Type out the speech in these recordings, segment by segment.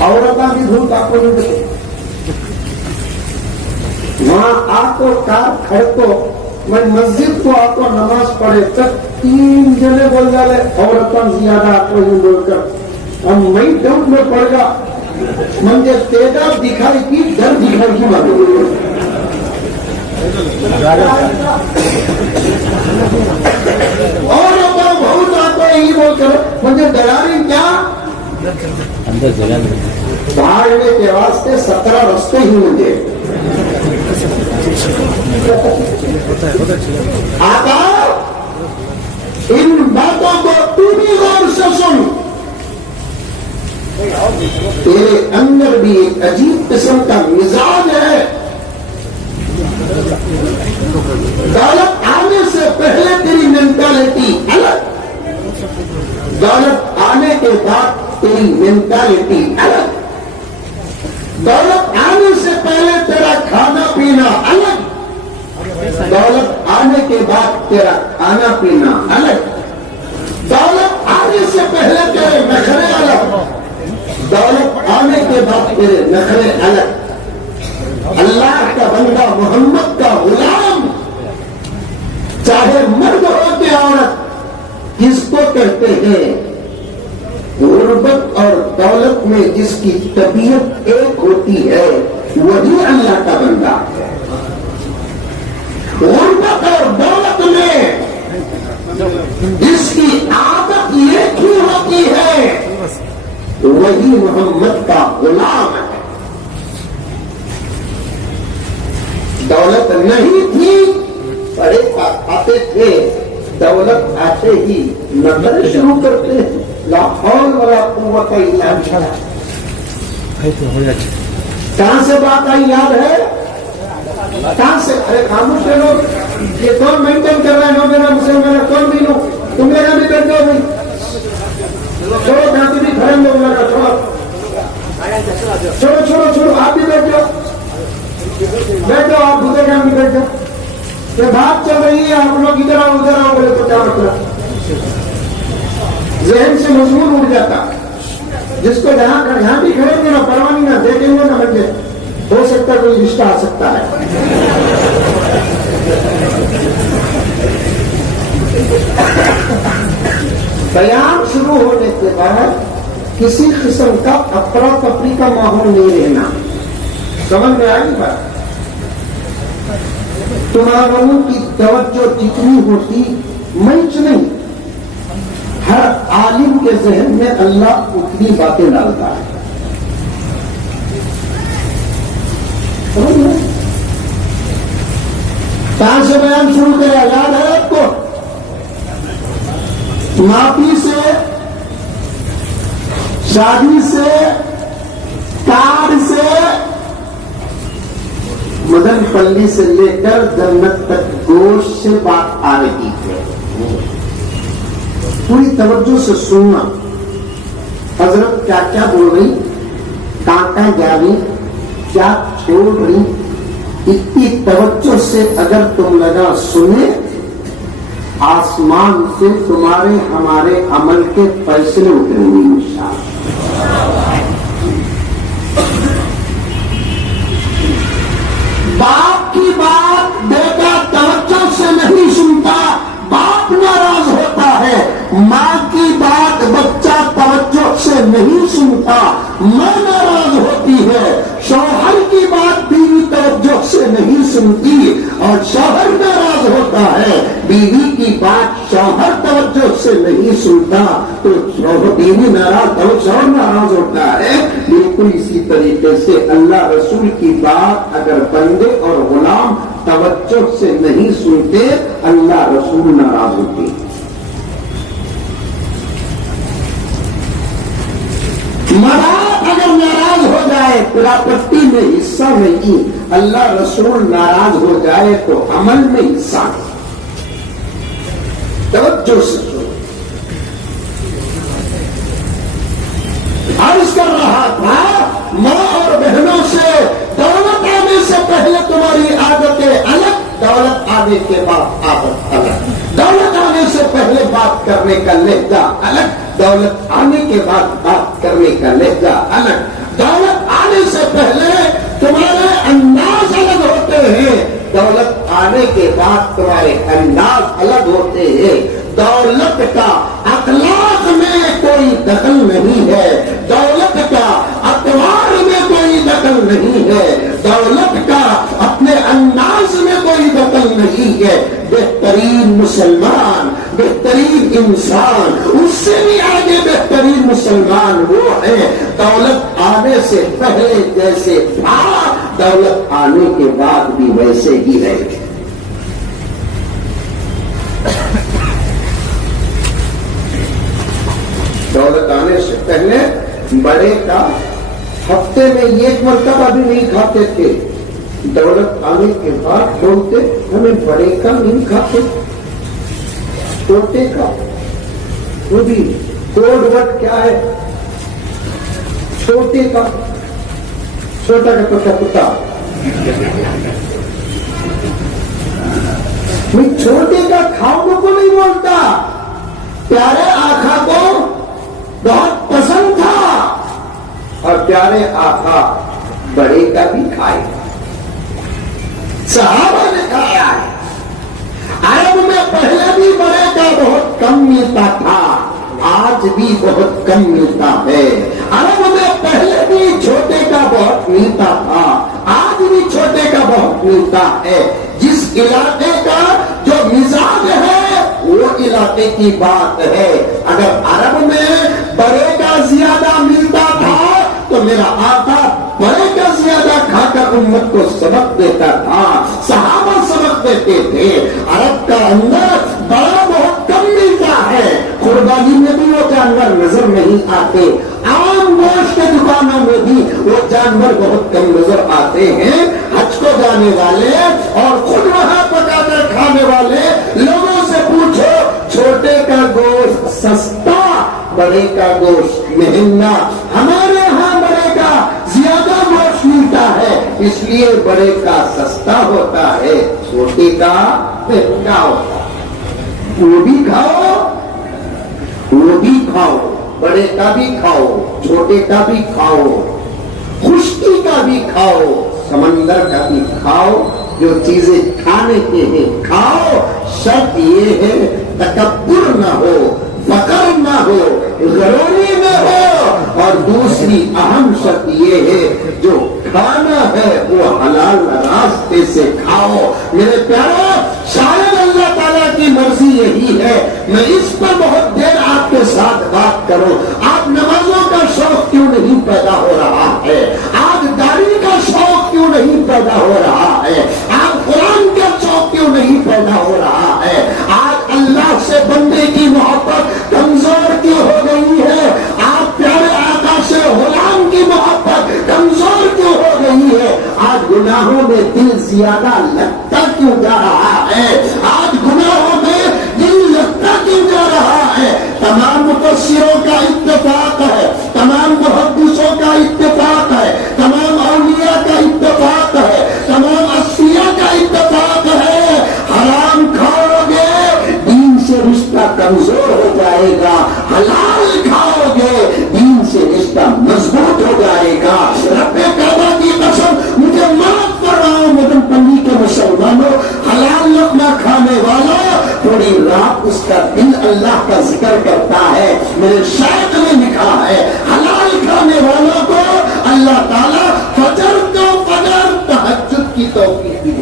عورتیں بھی دھوپ آپ کو ملتے وہاں آ تو کار کھڑکو میں مسجد کو آ تو نماز پڑھے تک 3 جنے بول جالے عورتیں زیادہ آپ کو بول کر ہم میں ڈاؤٹ میں پڑ گا مجھے تیزا دکھائی کی ڈر دکھائی کی بات اور بہت آتا ہے یہ بول کر مجھے ڈراری کیا بھاگنے کے واسطے 17 رستے ہی مجھے آقا ان باتوں کو تو بھی غور سے سن تیرے اندر بھی ایک عجیب قسم کا مزاج ہے دولت آنے سے پہلے تیری مینٹالٹی الگ دولت آنے کے بعد تیری مینٹالٹی الگ دولت آنے سے پہلے تیرا کھانا پینا الگ دولت آنے کے بعد تیرا کھانا پینا الگ دولت آنے سے پہلے تیرے نخرے الگ دولت آنے کے بعد تیرے نخرے الگ اللہ کا بندہ محمد کا غلام چاہے مرد ہو کہ عورت کس کو کہتے ہیں غربت اور دولت میں جس کی طبیعت ایک ہوتی ہے وہی اللہ کا بندہ ہے غربت اور دولت میں جس کی عادت ایک ہی ہوتی ہے وہی محمد کا غلام ہے دولت نہیں تھی بڑے آتے تھے دولت آتے ہی نظر شروع کرتے ہیں لا حول ولا قوت الا باللہ کہاں سے بات آئی یاد ہے کہاں سے ارے خاموش ہے لوگ یہ کون مینٹین کر رہا ہے نو میرا مسلمان کون بھی لو تم میرا بھی کر دو بھائی چھوڑو جاتی بھی کھڑے لوگ لگا چھوڑو چھوڑو چھوڑو آپ بھی بیٹھ جاؤ بیٹھو آپ دوسرے کام بھی بیٹھ جاؤ یہ بات چل رہی ہے آپ لوگ ادھر آؤ بولے تو کیا مطلب ذہن سے مضمون اڑ جاتا جس کو جہاں بھی کھڑے گے نا پروانی نہ دیکھیں گے نہ بن جائے ہو سکتا ہے کوئی رشتہ آ سکتا ہے بیان شروع ہونے کے بعد کسی قسم کا افراتفری کا ماحول نہیں رہنا سمجھ میں آئی بات تمہاروں کی توجہ جتنی ہوتی منچ نہیں ہر عالم کے ذہن میں اللہ اتنی باتیں ڈالتا ہے کہاں سے بیان شروع کرے یاد ہے آپ کو معافی سے شادی سے کار سے مدن پلی سے لے کر جنت تک گوشت سے بات آ رہی ہے پوری توجہ سے سننا حضرت کیا کیا بول رہی کہاں جا رہی کیا چھوڑ رہی اتنی توجہ سے اگر تم لگا سنے آسمان سے تمہارے ہمارے عمل کے فیصلے اتریں گے انشاءاللہ باپ کی بات بیٹا توجہ سے نہیں سنتا باپ ناراض ہوتا ہے ماں کی بات بچہ توجہ سے نہیں سنتا ماں ناراض ہوتی ہے شوہر کی بات بیوی توجہ سے نہیں سنتی اور شوہر ناراض ہوتا ہے بیوی کی بات شوہر توجہ سے نہیں سنتا تو بیوی ناراض اور شوہر ناراض ہوتا ہے بالکل اسی طریقے سے اللہ رسول کی بات اگر بندے اور غلام توجہ سے نہیں سنتے اللہ رسول ناراض ہوتے مراد اگر ناراض ہو جائے پراپرٹی میں حصہ نہیں اللہ رسول ناراض ہو جائے تو عمل میں حصہ نہیں توجہ سے عرض کر رہا تھا ماں اور بہنوں سے دولت آنے سے پہلے تمہاری عادتیں الگ دولت آنے کے بعد عادت الگ دولت آنے سے پہلے بات کرنے کا لہجہ الگ دولت آنے کے بعد بات کرنے کا لہجہ الگ دولت آنے سے پہلے تمہارے انداز الگ ہوتے ہیں، دولت آنے کے بعد تمہارے انداز الگ ہوتے ہیں۔ دولت کا اخلاق میں کوئی دخل نہیں ہے، دولت کا اطوار میں کوئی دخل نہیں ہے، دولت کا اپنے انداز میں کوئی دخل نہیں ہے۔ بہترین مسلمان، بہترین انسان، اس سے بھی آگے بہترین مسلمان وہ ہے دولت آنے سے پہلے جیسے تھا دولت آنے کے بعد بھی ویسے ہی رہے۔ دولت آنے سے پہلے بڑے کا ہفتے میں ایک مرتبہ بھی نہیں کھاتے تھے، دولت آنے کے بعد بولتے ہمیں بڑے کا نہیں کھاتے، چھوٹے کا۔ وہ بھی کوڈ ورڈ کیا ہے؟ چھوٹے کا، چھوٹا کا پتا پتا، میں چھوٹے کا کھاؤ کو نہیں بولتا۔ پیارے آقا کو بہت پسند تھا اور پیارے آقا بڑے کا بھی کھائے، صحابہ نے کھایا ہے۔ عرب میں پہلے بھی بڑے کا بہت کم ملتا تھا، آج بھی بہت کم ملتا ہے۔ عرب میں پہلے بھی چھوٹے کا بہت ملتا تھا، آج بھی چھوٹے کا بہت ملتا ہے۔ جس علاقے کا جو مزاج ہے وہ علاقے کی بات ہے۔ اگر عرب میں بڑے کا زیادہ ملتا تھا تو میرا آقا بڑے کا زیادہ کھا کر امت کو سبق دیتا تھا، صحابہ سبق دیتے تھے۔ عرب کا اندر بڑا بہت کم ملتا ہے، قربانی میں بھی وہ جانور نظر نہیں آتے، عام گوشت کے دکانوں میں بھی وہ جانور بہت کم نظر آتے ہیں۔ حج کو جانے والے اور خود وہاں پکا کر کھانے والے لوگوں سے پوچھو، چھوٹے کا گوشت سستا، بڑے کا گوشت مہنگا۔ ہمارے یہاں بڑے کا زیادہ گوشت ملتا ہے، اس لیے بڑے کا سستا ہوتا ہے، چھوٹے کا مہنگا ہوتا ہے۔ وہ بھی کھاؤ، وہ بھی کھاؤ، بڑے کا بھی کھاؤ، چھوٹے کا بھی کھاؤ، خشکی کا بھی کھاؤ، سمندر کا بھی کھاؤ، جو چیزیں کھانے کے ہیں کھاؤ۔ شرط یہ ہے تکبر نہ ہو، فقر نہ ہو، غروری نہ ہو، اور دوسری اہم شرط یہ ہے جو کھانا ہے وہ حلال راستے سے کھاؤ۔ میرے پیارو، شاید اللہ تعالیٰ کی مرضی یہی ہے میں اس پر بہت دیر آپ کے ساتھ بات کروں۔ آپ نمازوں کا شوق کیوں نہیں پیدا ہو رہا ہے؟ آج داڑھی کا شوق کیوں نہیں پیدا ہو رہا ہے؟ آج قرآن کا شوق کیوں نہیں پیدا ہو رہا ہے؟ آج اللہ سے بندے کی محبت کمزور کیوں ہو گئی ہے؟ آپ پیارے آقا سے غلام کی محبت کمزور کیوں ہو گئی ہے؟ آج گناہوں میں دل زیادہ لگتا کیوں جا رہا ہے؟ آج گناہوں میں دل لگتا کیوں جا رہا ہے؟ تمام مفسروں کا اتفاق ہے، تمام محدثوں کا اتفاق ہے، تمام اولیاء کا اتفاق ہے، تمام اصفیاء کا اتفاق ہے، حرام کھاؤ گے دین سے رشتہ کمزور ہو جائے گا، حلال کھاؤ گے دین سے رشتہ مضبوط ہو جائے گا۔ رب کعبہ کی قسم مجھے معاف کر رہا ہوں مدن پلی کے مسلمانوں، حلال لقمہ کھانے والا پوری رات اس کا دل اللہ کا ذکر کرتا ہے۔ میرے شاعر نے لکھا ہے حلال کھانے والوں کو اللہ تعالیٰ فجر کو فجر تہجد کی توفیق دی۔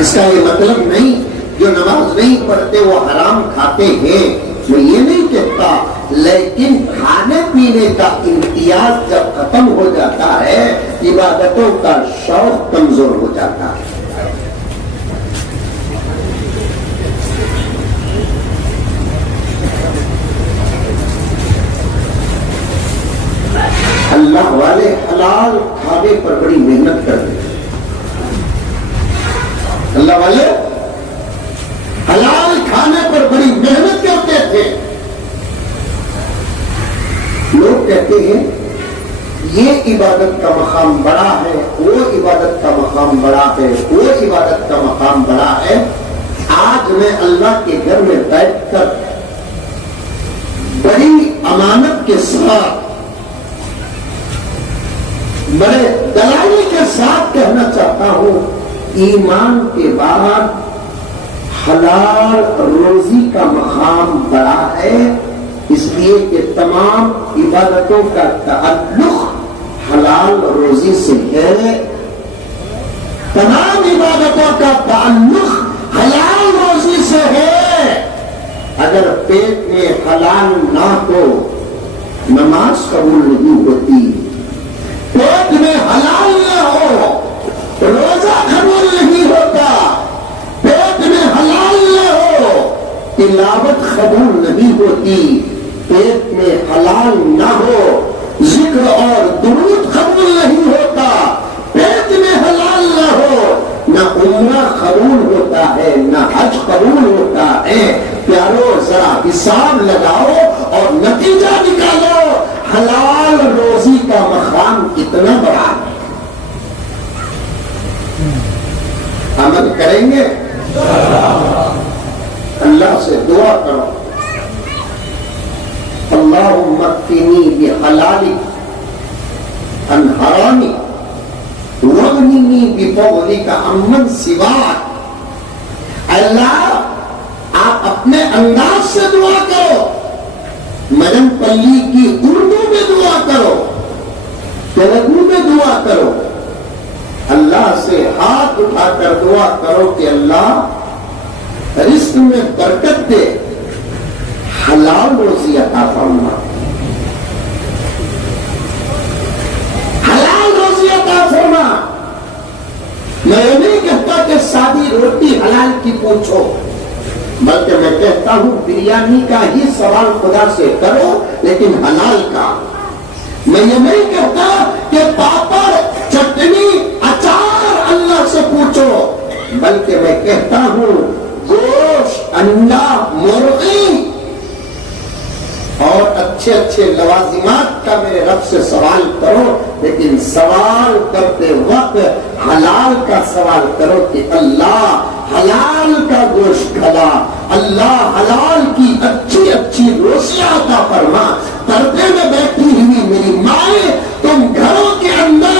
اس کا یہ مطلب نہیں جو نماز نہیں پڑھتے وہ حرام کھاتے ہیں، میں یہ نہیں کہتا، لیکن کھانے پینے کا امتیاز جب ختم ہو جاتا ہے عبادتوں کا شوق کمزور ہو جاتا ہے۔ اللہ والے حلال کھانے پر بڑی محنت کرتے ہیں، اللہ والے حلال کھانے پر بڑی محنت کرتے تھے۔ لوگ کہتے ہیں یہ عبادت کا مقام بڑا ہے، وہ عبادت کا مقام بڑا ہے، وہ عبادت کا مقام بڑا ہے۔ آج میں اللہ کے گھر میں بیٹھ کر بڑی امانت کے ساتھ، بڑے دلائی کے ساتھ کہنا چاہتا ہوں، ایمان کے بعد حلال روزی کا مقام بڑا ہے، اس لیے کہ تمام عبادتوں کا تعلق حلال روزی سے ہے، تمام عبادتوں کا تعلق حلال روزی سے ہے۔ اگر پیٹ میں حلال نہ ہو نماز قبول نہیں ہوتی، پیٹ میں حلال نہ ہو روزہ قبول نہیں ہوتا، پیٹ میں حلال نہ ہو تلاوت قبول نہیں ہوتی، پیٹ میں حلال نہ ہو ذکر اور درود قبول نہیں ہوتا، پیٹ میں حلال نہ ہو نہ عمرہ قبول ہوتا ہے نہ حج قبول ہوتا ہے۔ پیارو ذرا حساب لگاؤ اور نتیجہ نکالو، حلال روزی کا مقام کتنا بڑا ہے۔ عمل کریں گے، اللہ سے دعا کرو، اللہم اکفنی بحلالک عن حرامک واغننی بفضلک عمن سواک۔ اللہ آپ اپنے انداز سے دعا کرو، مدن پلی کی اردو میں دعا کرو، تیلگو میں دعا کرو، اللہ سے ہاتھ اٹھا کر دعا کرو کہ اللہ رزق میں برکت دے، حلال روزی عطا فرما، حلال روزی عطا فرما۔ میں یہ نہیں کہتا کہ سادی روٹی حلال کی پوچھو، بلکہ میں کہتا ہوں بریانی کا ہی سوال خدا سے کرو لیکن حلال کا۔ میں یہ نہیں کہتا کہ پاپڑ چٹنی اچار اللہ سے پوچھو، بلکہ میں کہتا ہوں گوشت انڈا مرغی اور اچھے اچھے لوازمات کا میرے رب سے سوال کرو، لیکن سوال کرتے وقت حلال کا سوال کرو کہ اللہ حلال کا گوشت کھلا، اللہ حلال کی اچھی اچھی روزیاں عطا فرما۔ پردے میں بیٹھی ہوئی میری مائیں، تم گھروں کے اندر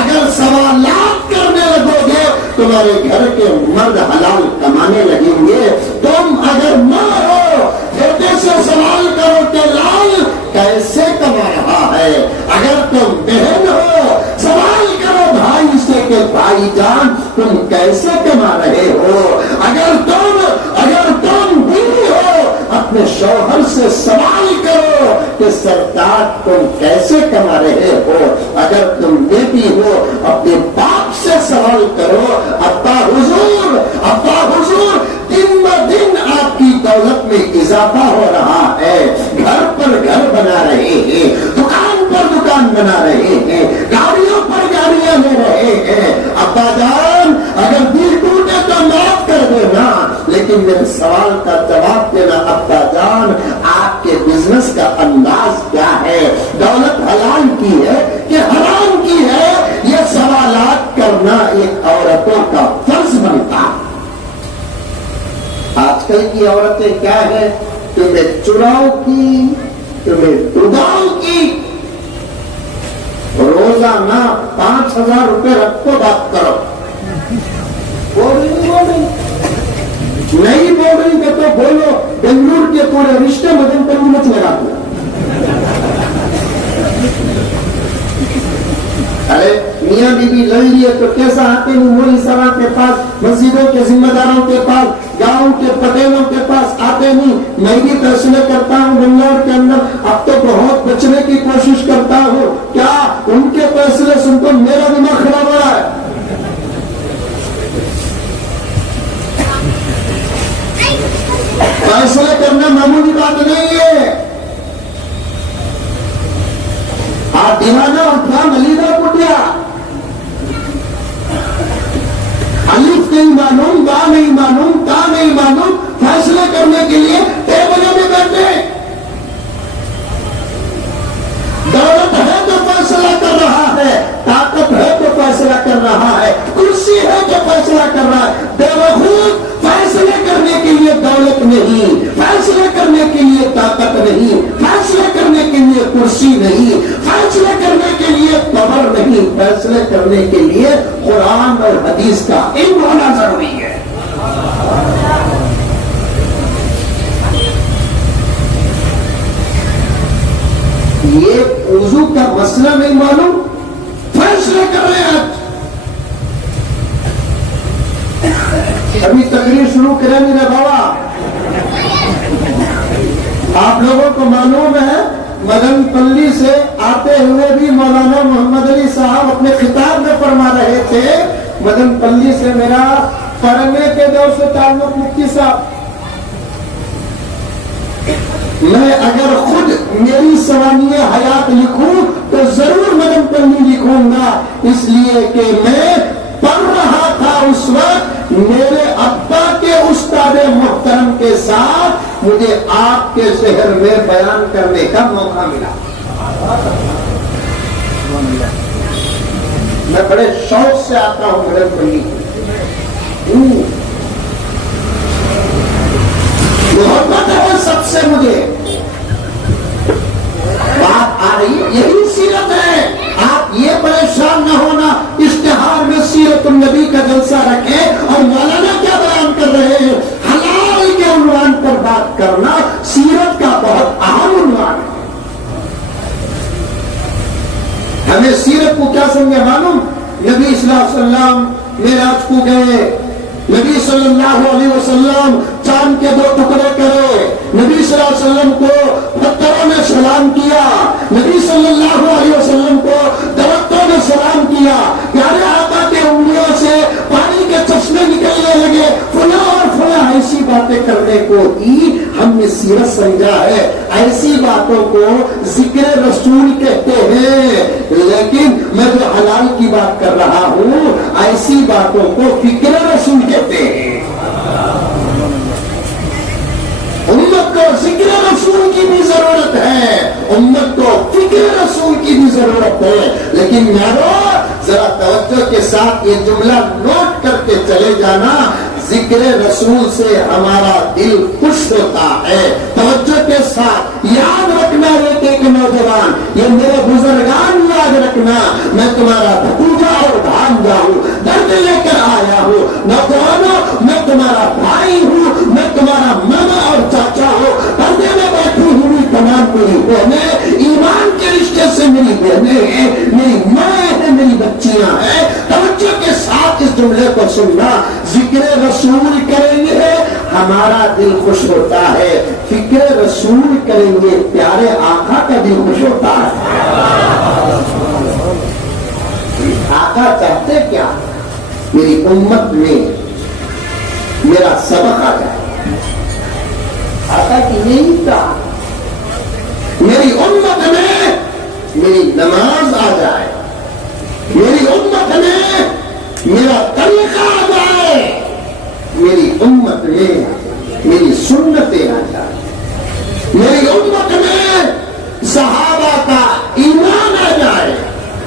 اگر سوالات کرنے لگو گے تمہارے گھر کے مرد حلال کمانے لگیں گے۔ تم اگر ماں ہو بیٹے سے سوال کرو کہ لال کیسے کما رہا ہے، اگر تم بہن ہو سوال کرو بھائی سے کہ بھائی جان تم کیسے کما رہے ہو، اگر تم بیوی ہو اپنے شوہر سے سوال کرو کہ سردار تم کیسے کما رہے ہو، اگر تم بیٹی ہو اپنے باپ سے سوال کرو ابا حضور دن بہ دن آپ کی دولت میں اضافہ ہو رہا ہے، گھر پر گھر بنا رہے ہیں، دکان پر دکان بنا رہے ہیں، گاڑیوں پر گاڑیاں لے رہے ہیں، ابا جان اگر دل ٹوٹے تو معاف کر دینا، لیکن میرے سوال کا جواب دینا ابا جان آپ کے بزنس کا انداز کیا ہے، دولت حلال کی ہے کہ حرام کی ہے، یہ سوالات کرنا ایک عورتوں کا فرض بنتا۔ آج کل کی عورتیں کیا ہے، تمہیں چراؤ کی، تمہیں ڈباؤ کی، روزانہ 5,000 روپے رکھو بات کرو، نہیں بول رہی کہ تو بولو بنگلور کے پورے رشتے مدن پر مچ لگا دو۔ ارے میاں بی بی لڑ لیے تو کیسا آتے نہیں مولوی صاحب کے پاس، مسجدوں کے ذمہ داروں کے پاس، گاؤں کے پٹیلوں کے پاس آتے نہیں۔ میں بھی فیصلے کرتا ہوں بنگلور کے اندر، اب تو بہت بچنے کی کوشش کرتا ہوں، کیا ان کے فیصلے سن تو میرا دماغ خراب ہو رہا ہے۔ فیصلے کرنا معمولی بات نہیں ہے، آپ دیوانہ اٹھا ملیدہ کٹیا، الف نہیں معلوم، با نہیں معلوم، تا نہیں معلوم، فیصلے کرنے کے لیے ٹیبلوں میں بیٹھے۔ دولت ہے تو فیصلہ کر رہا ہے، طاقت ہے تو فیصلہ کر رہا ہے، کرسی ہے تو فیصلہ کر رہا ہے۔ بیوقوف فیصلے کرنے کے لیے دولت نہیں، فیصلے کرنے کے لیے طاقت نہیں، فیصلے کرنے کے لیے کرسی نہیں، فیصلے کرنے کے لیے قبر نہیں، فیصلے کرنے کے لیے قرآن اور حدیث کا علم ہونا ضروری ہے۔ یہ وضو کا مسئلہ نہیں معلوم، فیصلے کر رہے ہیں۔ ابھی تقریر شروع کریں میرے بابا، آپ لوگوں کو معلوم ہے مدن پلی سے آتے ہوئے بھی مولانا محمد علی صاحب اپنے خطاب میں فرما رہے تھے، مدن پلی سے میرا پڑھنے کے دور سے تعلق مفتی صاحب، میں اگر خود میری سوانح حیات لکھوں تو ضرور مدن پلی لکھوں گا، اس لیے کہ میں پڑھ رہا تھا اس وقت میرے ابا کے استاد محترم کے ساتھ مجھے آپ کے شہر میں بیان کرنے کا موقع ملا۔ میں بڑے شوق سے آتا ہوں مدن پلی، محبت ہے سب سے مجھے۔ بات آ رہی یہی سیرت ہے، آپ یہ پریشان نہ ہونا اشتہار میں سیرت النبی کا جلسہ رکھیں اور مولانا کیا بیان کر رہے ہیں، حلال کے عنوان پر بات کرنا سیرت کا بہت اہم عنوان ہے۔ ہمیں سیرت کو کیا سمجھے معلوم؟ نبی صلی اللہ علیہ وسلم معراج کو گئے، نبی صلی اللہ علیہ وسلم چاند کے 2 ٹکڑے کرے، نبی صلی اللہ علیہ وسلم کو پتھروں نے سلام کیا، نبی صلی اللہ علیہ وسلم کو درختوں نے سلام کیا، پیارے آقا کے انگلیوں سے پانی کے چشمے نکلنے لگے، فلاں اور فلاں ایسی باتیں کرنے کو ہی ہم نے سیرت سمجھا ہے۔ ایسی باتوں کو ذکر رسول کہتے ہیں، لیکن میں جو حلال کی بات کر رہا ہوں ایسی باتوں کو فکر رسول کہتے ہیں۔ امت کو ذکر رسول کی بھی ضرورت ہے، امت کو فکر رسول کی بھی ضرورت ہے، لیکن یارو ذرا توجہ کے ساتھ یہ جملہ نوٹ کر کے چلے جانا، ذکر رسول سے ہمارا دل خوش ہوتا ہے۔ توجہ کے ساتھ یاد رکھنا بیٹے کے نوجوان، یہ میرے بزرگان یاد رکھنا، میں تمہارا بھتیجا اور بھانجا ہوں، درد لے کر آیا ہوں۔ نوجوانوں میں تمہارا بھائی ہوں، میں تمہارا ماما اور چاچا ہوں، پردے میں بیٹھی ہوئی تمام میری بہنیں، ایمان کے رشتے سے میری بہنیں ہیں، میری ماں ہے، میری بچیاں ہیں۔ توجہ کے ساتھ اس جملے کو سننا، ذکر رسول کریں گے ہمارا دل خوش ہوتا ہے، فکر رسول کریں گے پیارے آقا کا دل خوش ہوتا ہے۔ آقا چاہتے کیا؟ میری امت میں میرا سبق آ جائے، آقا کی یہی چاہ، میری امت میں میری نماز آ جائے، میری امت میں میرا طریقہ آ جائے، میری امت میں میری سنتیں آ جائیں، میری امت میں صحابہ کا ایمان آ جائے،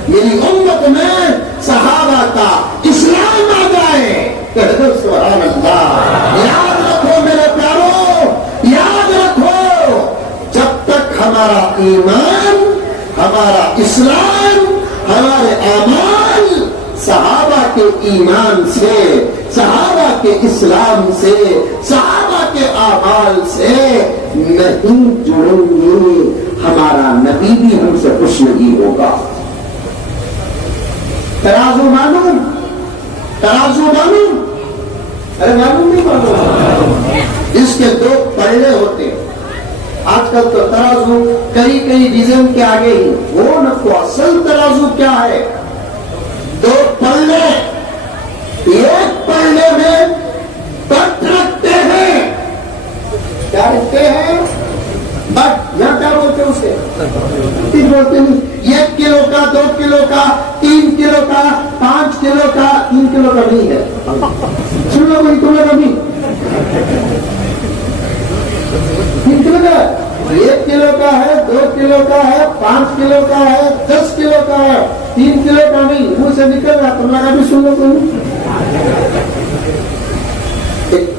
میری امت میں صحابہ کا اسلام آ جائے۔ کہہ دو سبحان اللہ۔ یاد رکھو میرے پیارو، یاد رکھو، جب تک ہمارا ایمان، ہمارا اسلام، ہمارے اعمال صحابہ کے ایمان سے، صحابہ کے اسلام سے، صحابہ کے اعمال سے نہیں جڑیں گے، ہمارا نبی بھی ہم سے خوش نہیں ہوگا۔ ترازو معلوم؟ ترازو معلوم؟ ارے معلوم نہیں معلوم؟ اس کے 2 پہلے ہوتے ہیں۔ آج کل تو ترازو کئی ڈیزائن کے آگے ہی، وہ نہ کو اصل ترازو کیا ہے؟ 2 پلے، ایک پلے میں بٹ رکھتے ہیں، کیا رکھتے ہیں؟ بٹ، یہاں کیا بولتے ہیں اسے؟ کچھ بولتے نہیں۔ 1 کلو کا، 2 کلو کا، 3 کلو کا، 5 کلو کا، 3 کلو کا نہیں ہے، سن لو کوئی کلو کا نہیں، 3 کلو کا، 1 کلو کا ہے، 2 کلو کا ہے، 5 کلو کا ہے، 10 کلو کا ہے، 3 کلو کا نہیں، منہ سے نکل رہا، تم لگا بھی سن لو تم،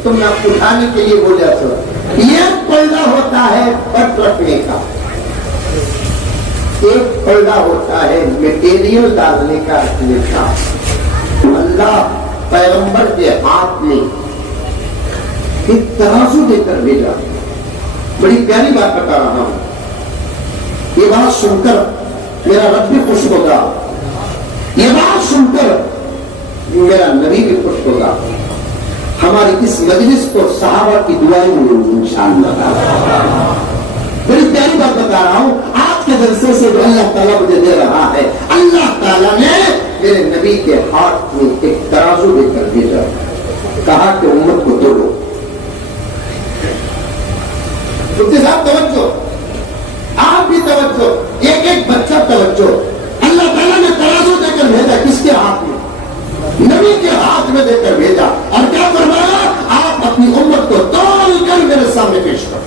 تم نے اٹھانے کے لیے بولے سو، یہ پلڑا ہوتا ہے بٹ رکھنے کا، ایک پلڑا ہوتا ہے مٹیریل ڈالنے کا لکھا، اللہ پیغمبر کے ہاتھ میں ایک ترازو دے کر بھیجا. بڑی پیاری بات بتا رہا ہوں، یہ بات سن کر میرا رب بھی خوش ہوگا، یہ بات سن کر میرا نبی بھی خوش ہوگا. ہماری اس مجلس کو صحابہ کی دعائیں ملیں گی انشاءاللہ. بڑی پیاری بات بتا رہا ہوں، آج کے جلسے سے جو اللہ تعالیٰ مجھے دے رہا ہے، اللہ تعالیٰ نے میرے نبی کے ہاتھ میں ایک ترازو دے کر بھیجا، کہا کہ امت کو توڑو. مفتی صاحب توجہ، آپ بھی توجہ، ایک ایک بچہ توجہ. اللہ تعالیٰ نے ترازو دے کر بھیجا، کس کے ہاتھ میں؟ نبی کے ہاتھ میں دے کر بھیجا، اور کیا فرمایا؟ آپ اپنی امت کو تول کر میرے سامنے پیش کرو.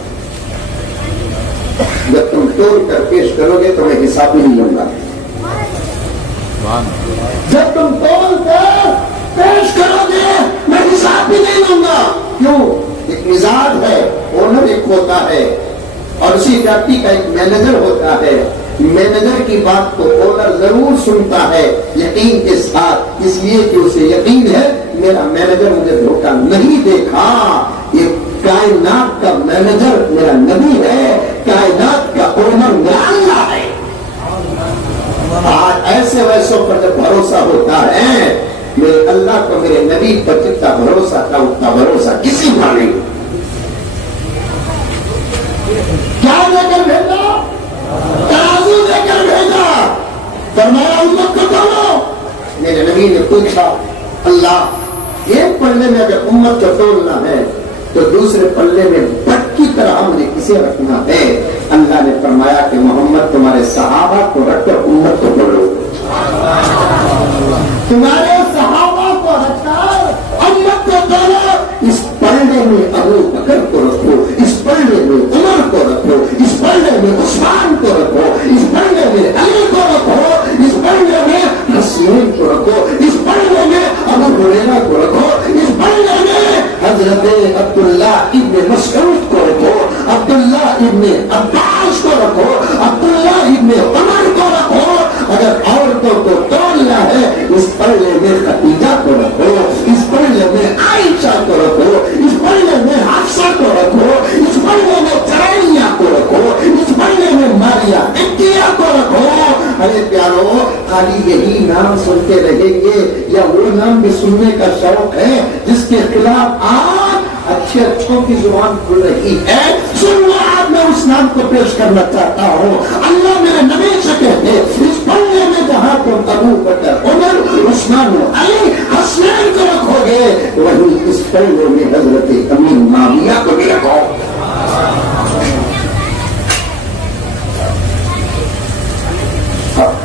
جب تم تول کر پیش کرو گے تو میں حساب ہی نہیں لوں گا. جب تم تول کر پیش کرو گے میں حساب بھی نہیں لوں گا. کیوں؟ ایک مزاج ہے، اونر ایک ہوتا ہے، اور اسی فیکٹری کا ایک مینیجر ہوتا ہے. مینیجر کی بات کو اونر ضرور سنتا ہے یقین کے ساتھ، اس لیے کہ اسے یقین ہے میرا مینیجر مجھے دھوکہ نہیں دیکھا. یہ کائنات کا مینیجر میرا نبی ہے، کائنات کا اونر میرا اللہ ہے. آج ایسے ویسوں پر جب بھروسہ ہوتا ہے، میرے اللہ کو میرے نبی پر جتنا بھروسہ تھا اتنا بھروسہ کسی پر نہیں. کیا لے کر بھیجا؟ ترازو دے کر بھیجا. فرمایا امت کو توڑو. میرے نبی نے پوچھا اللہ ایک پلڑے میں اگر امت کو توڑنا ہے تو دوسرے پلڑے میں بٹ کی طرح مجھے کسے رکھنا ہے؟ اللہ نے فرمایا کہ محمد تمہارے صحابہ کو رکھ کر امت کو توڑو. تمہارے صحابہ کو رکھ کر امت کو توڑو. اس پلڑے میں ابو بکر کو رکھو، اس پلڑے میں عمر کو رکھو، اس پلڑے میں عثمان کو رکھو، اس پلڑے میں علی کو رکھو، اس پلڑے میں حسین کو رکھو، اس پلڑے میں ابو ہریرہ کو رکھو، اس پلڑے میں حضرت عبداللہ ابن مسعود کو رکھو، عبداللہ ابن عباس کو رکھو، عبداللہ ابن عمر کو رکھو. اگر عورتوں کو توڑنا ہے اس پلڑے میں خدیجہ کو رکھو، اس پلڑے میں عائشہ کو رکھو، اس پلڑے میں حفصہ کو رکھو، اس پلڑے میں چرائیہ کو رکھو، اس پلڑے میں ماریا قبطیہ کو رکھو. ارے پیارو، خالی یہی نام سنتے رہیں گے یا وہ نام بھی سننے کا شوق ہے جس کے خلاف آپ اچھے اچھوں کی زبان کھل رہی ہے؟ سنو، آج میں اس نام کو پیش کرنا چاہتا ہوں. اللہ میرے نبی سے کہتے اس پلڑے میں جہاں تم ابو بکر، عمر، عثمان، علی، حسین کو رکھو گے وہیں اس پلڑے میں حضرت امین معاویہ کو بھی رکھو.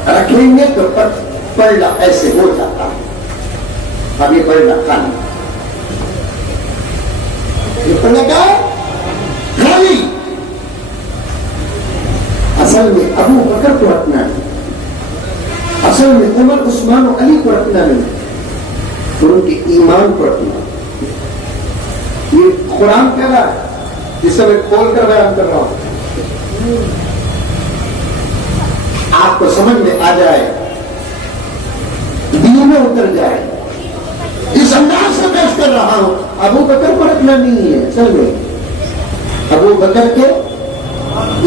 رکھیں گے تو پلڑا ایسے ہو جاتا ہے. اب یہ پلڑا خالی، یہ پلڑا کیا خالی. اصل میں ابو بکر کو رکھنا ہے، اصل میں عمر، عثمان و علی کو رکھنا نہیں، ان کے ایمان کو رکھنا. یہ قرآن کہہ رہا ہے جسے میں کھول کر بیان کر رہا ہوں، آپ کو سمجھ میں آ جائے، دل میں اتر جائے. اس انداز سے پیش کر رہا ہوں. ابو بکر کو رکھنا نہیں ہے، چل میں ابو بکر کے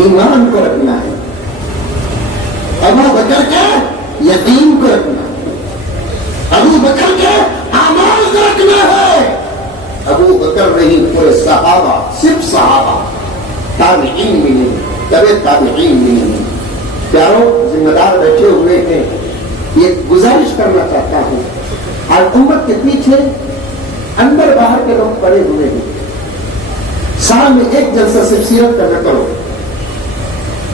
ایمان کو رکھنا ہے، ابو بکر کے یقین کو رکھنا ہے، ابو بکر کے اعمال کو رکھنا ہے. ابو بکر نہیں، پورے صحابہ، صرف صحابہ، تابعین بھی نہیں، تبع تابعین بھی نہیں. پیاروں، ذمہ دار بیٹھے ہوئے ہیں، یہ گزارش کرنا چاہتا ہوں، آج امت کے پیچھے اندر باہر کے لوگ پڑے ہوئے ہیں. سال میں ایک جلسہ صرف سیرت کا نہ کرو،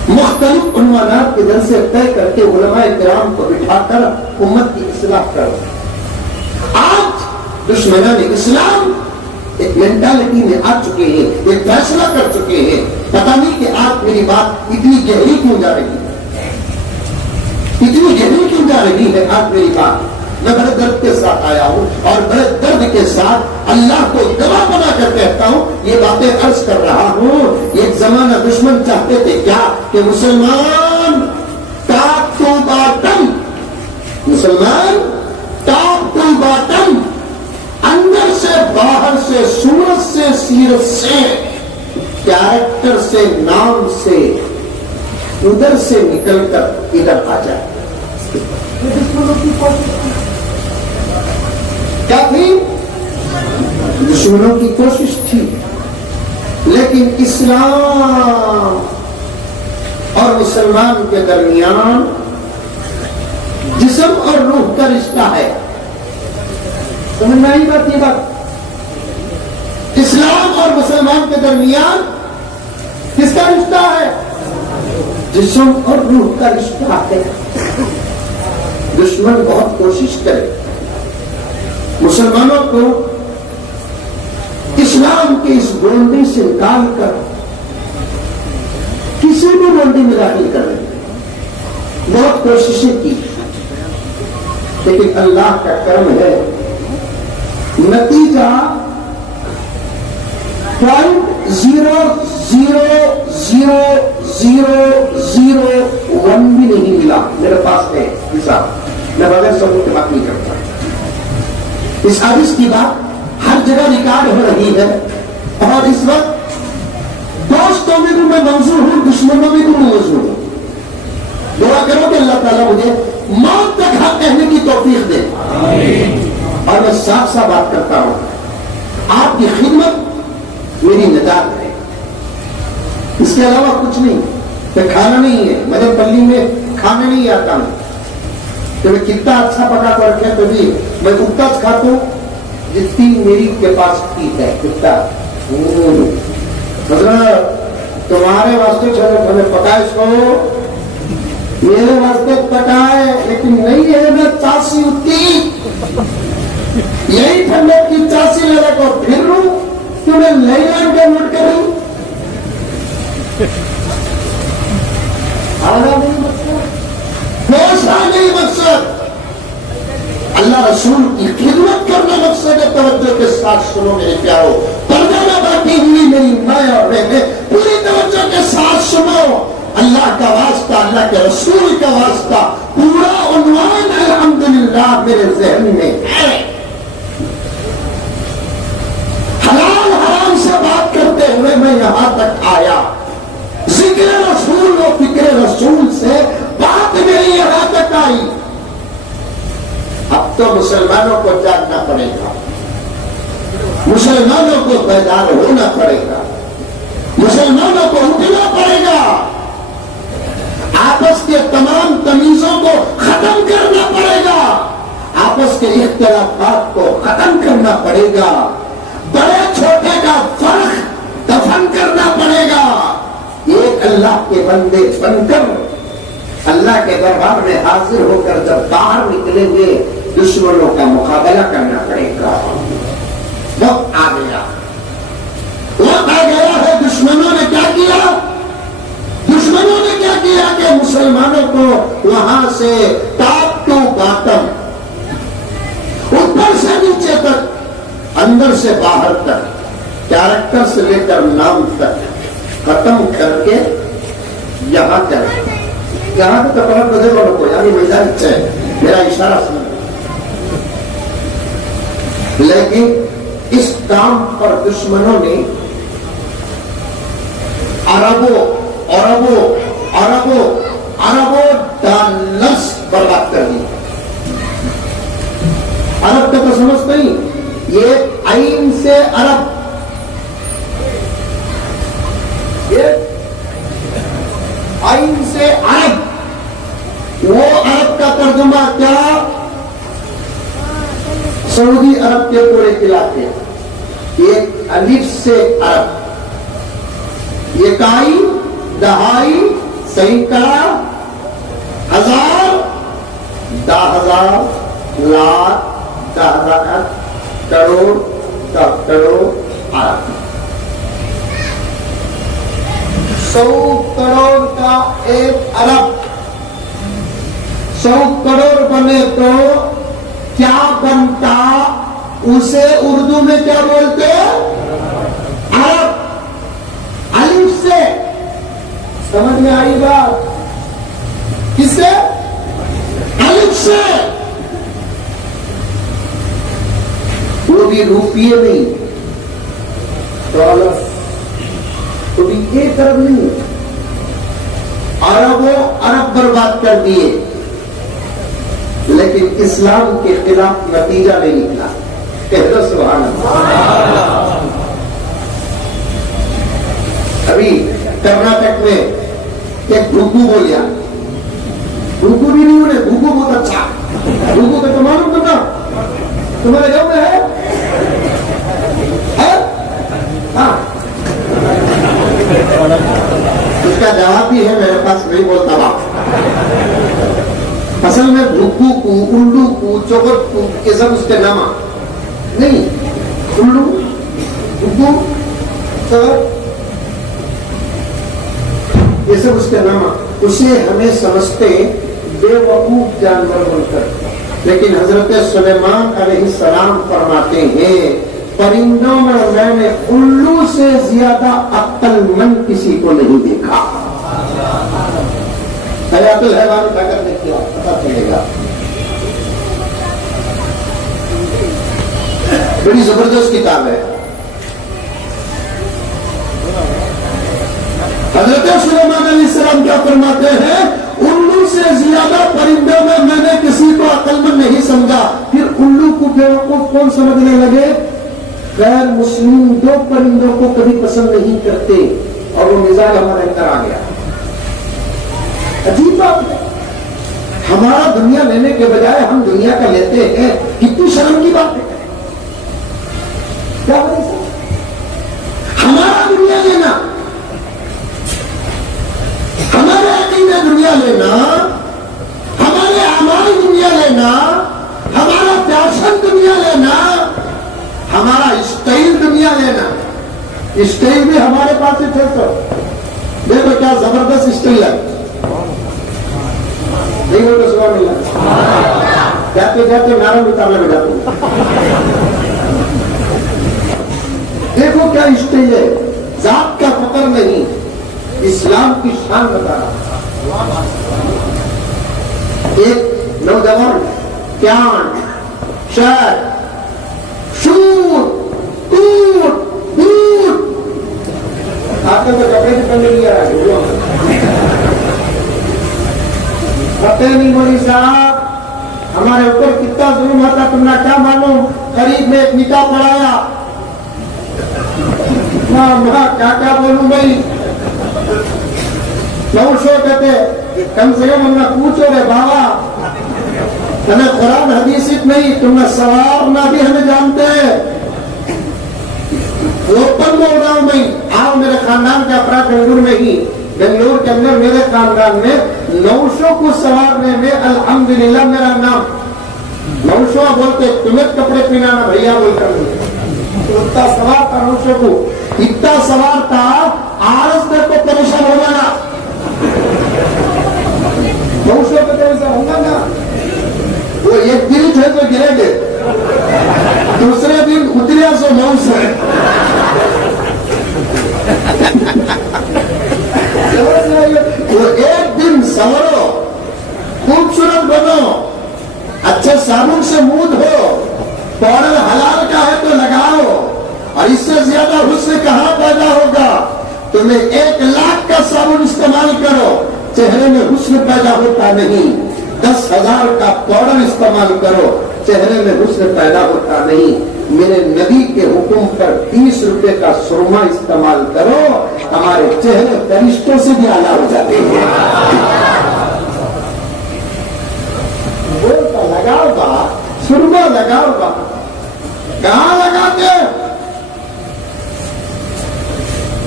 مختلف عنوانات کے جلسے طے کر کے علماء کرام کو بٹھا کر امت کی اصلاح کرو. آج دشمنان اسلام ایک مینٹالٹی میں آ چکے ہیں، ایک فیصلہ کر چکے ہیں. پتہ نہیں کہ آج میری بات اتنی گہری کیوں جا رہی ہے، اتنی گہری کیوں جا رہی ہے آج میری بات. میں بڑے درد کے ساتھ آیا ہوں اور بڑے درد کے ساتھ اللہ کو گواہ بنا کر کہتا ہوں، یہ باتیں عرض کر رہا ہوں. ایک زمانہ دشمن چاہتے تھے کیا کہ مسلمان سے نام سے ادھر سے نکل کر ادھر آ جائے. کیا تھی؟ دشمنوں کی کوشش تھی، لیکن اسلام اور مسلمان کے درمیان جسم اور روح کا رشتہ ہے. سمجھ میں آئی بات؟ یہ بات اسلام اور مسلمان کے درمیان کس کا رشتہ ہے؟ جسم اور روح کا رشتہ ہے. دشمن بہت کوشش کرے مسلمانوں کو اسلام کی اس گونڈی سے نکال کر کسی بھی گونڈی میں داخل کرنے کی بہت کوششیں کی، لیکن اللہ کا کرم ہے نتیجہ 0.00001 بھی نہیں ملا. میرے پاس ہے حساب، میں بغیر ثبوت کی بات نہیں کرتا. اس حدیث کی بات ہر جگہ ریکارڈ ہو رہی ہے، اور اس وقت دوستوں میں بھی میں منظور ہوں، دشمنوں میں بھی میں منظور ہوں. دعا کرو کہ اللہ تعالیٰ مجھے موت تک حق کہنے کی توفیق دے. اور میں صاف صاف بات کرتا ہوں، آپ کی خدمت میری نجات ہے، اس کے علاوہ کچھ نہیں. کہ کھانا نہیں ہے، میرے پلی میں کھانا نہیں آتا ہوں کہ میں کتنا اچھا پکا کر رکھے تو بھی میں اتنا کھاتا ہوں جتنی میری کے پاس ٹھیک ہے. کتنا مطلب تمہارے واسطے چلو ہمیں پکائے سو، میرے واسطے پکائے، لیکن نہیں ہے میں چاسی اتنی یہی ٹھنڈے کی چاسی لگا کر پھر لوں کہ میں نہیں لائن کے نوٹ کروں. دوسرا نہیں مقصد، اللہ رسول کی خدمت کرنا مقصد ہے. توجہ کے ساتھ سنو میرے پیارو، پردہ نہ بیٹھی ہوئی میری ماں اور بہنیں پوری توجہ کے ساتھ سنو. اللہ کا واسطہ، اللہ کے رسول کا واسطہ، پورا عنوان الحمدللہ میرے ذہن میں ہے. حلال حرام سے بات کرتے ہوئے میں یہاں تک آیا، ذکر رسول و فکر رسول سے بات میری یہاں تک آئی. اب تو مسلمانوں کو جاگنا پڑے گا، مسلمانوں کو بیدار ہونا پڑے گا، مسلمانوں کو اٹھنا پڑے گا، آپس کے تمام تمیزوں کو ختم کرنا پڑے گا، آپس کے اختلافات کو ختم کرنا پڑے گا، بڑے چھوٹے کا فرق دفن کرنا پڑے گا. ایک اللہ کے بندے بن کر اللہ کے دربار میں حاضر ہو کر جب باہر نکلیں گے دشمنوں کا مقابلہ کرنا پڑے گا. وقت آ گیا، وقت آ گیا ہے. دشمنوں نے کیا کیا؟ دشمنوں نے کیا کیا کہ مسلمانوں کو وہاں سے ٹاپ ٹو باٹم، اوپر سے نیچے تک، اندر سے باہر تک، کیریکٹر سے لے کر نام تک ختم کر کے یہاں کر یہاں تو کپڑا بدے والوں کو یعنی میدان ہے، میرا اشارہ سن. لیکن اس کام پر دشمنوں نے اربوں اربوں اربوں اربوں ڈالرز برباد کر دی. عرب کا تو سمجھ نہیں، یہ عین سے عرب، عین سے عرب، وہ عرب کا ترجمہ کیا؟ سعودی عرب کے پورے علاقے. ایک الف سے عرب، اکائی، دہائی، سینکڑا، ہزار، 10,000، لاکھ، 10,000، کروڑ، 10 کروڑ، ارب. 100 کروڑ کا ایک ارب، 100 کروڑ بنے تو کیا بنتا؟ اسے اردو میں کیا بولتے؟ عرب. الف سے، سمجھ میں آئی بات؟ کس سے؟ الف سے. وہ بھی روپیے نہیں، ڈالر، تو بھی ایک ارب نہیں، اربوں ارب برباد کر دیے، لیکن اسلام کے خلاف نتیجہ نہیں نکلا. کہہ دو سبحان اللہ. ابھی کرناٹک میں ایک بھوکو بولیا، بھوکو بھی نہیں بولے، بھوکو بہت اچھا. بھوکو کا تو معلوم پتا تمہارے گاؤں میں ہے؟ ہاں، اس کا جواب بھی ہے میرے پاس، نہیں بولتا باپ. اصل میں بھوکو کو، الو کو، چوکٹ کو، یہ سب اس کے نام نہیں. الو، بھوکو، چوکٹ، یہ سب اس کے نام. اسے ہمیں سمجھتے بے وقوف جانور بن کر، لیکن حضرت سلیمان علیہ السلام فرماتے ہیں پرندوں میں میں نے الو سے زیادہ عقل مند کسی کو نہیں دیکھا. حیات الحیوان اٹھا کر دیکھیے، پتا چلے گا. بڑی زبردست کتاب ہے. حضرت سلیمان علیہ السلام کیا فرماتے ہیں؟ الو سے زیادہ پرندوں میں نے کسی کو عقل مند نہیں سمجھا. پھر الو کو بیوقوف کون سمجھنے لگے؟ غیر مسلم دو پرندوں کو کبھی پسند نہیں کرتے، اور وہ مزاج ہمارے اندر آ گیا. عجیب بات ہے، ہمارا دنیا لینے کے بجائے ہم دنیا کا لیتے ہیں. کتنی شرم کی بات ہے. کیا ہمارا دنیا لینا، ہمارے عقیدے دنیا لینا، ہمارے اعمال دنیا لینا، ہمارا فیشن دنیا لینا، ہمارا اسٹائل دنیا لینا. اسٹائل بھی ہمارے پاس ہے. دیکھو کیا زبردست اسٹائل ہے. نہیں بولتے سبحان اللہ. جاتے جاتے نعرہ اتارنے میں جاتے ہوں. دیکھو کیا اسٹائل ہے. ذات کا فقر نہیں، اسلام کی شان بتا رہا. ایک نوجوان پیانٹ، شرٹ، شور، کوٹ، بوٹ، آپ نے تو کپڑے بھی پہن لیا ہے. پتہ نہیں مولوی صاحب ہمارے اوپر کتنا ظلم ہوتا تم نے کیا معلوم. قریب میں ایک نکاح پڑھایا. کیا بولوں بھائی، نوشو کہتے کم سے کم ہم نے پوچھو رے بابا، ہمیں قرآن حدیث نہیں، تم نے سوارنا بھی ہمیں جانتے ہیں. اوپن بول رہا ہوں میں. آؤ میرے خاندان کے افراد بنگلور میں ہی، بنگلور کے اندر میرے خاندان میں نوشو کو سوارنے میں الحمدللہ میرا نام. نوشو بولتے تمہیں کپڑے پہنانا بھیا بول کر اتنا سوار تھا. نوشو کو اتنا سوار تھا، آرس تک کو پریشان ہو جانا. نوشو پہ پریشان ہوگا نا، وہ ایک دن ہے تو گریں گے، دوسرے دن اتریا سو موس ہے. وہ ایک دن سنورو، خوبصورت بنو، اچھے صابن سے منہ دھو، پاؤڈر حلال کا ہے تو لگاؤ، اور اس سے زیادہ حسن کہاں پیدا ہوگا؟ تمہیں 1,00,000 کا صابن استعمال کرو، چہرے میں حسن پیدا ہوتا نہیں. 10,000 کا پاؤڈر استعمال کرو، چہرے میں حسن پیدا ہوتا نہیں. میرے نبی کے حکم پر 30 روپے کا سرما استعمال کرو، ہمارے چہرے فرشتوں سے بھی اعلیٰ ہو جاتے ہیں. بولتا لگاؤ گا، سرما لگاؤ گا، کہاں لگاتے؟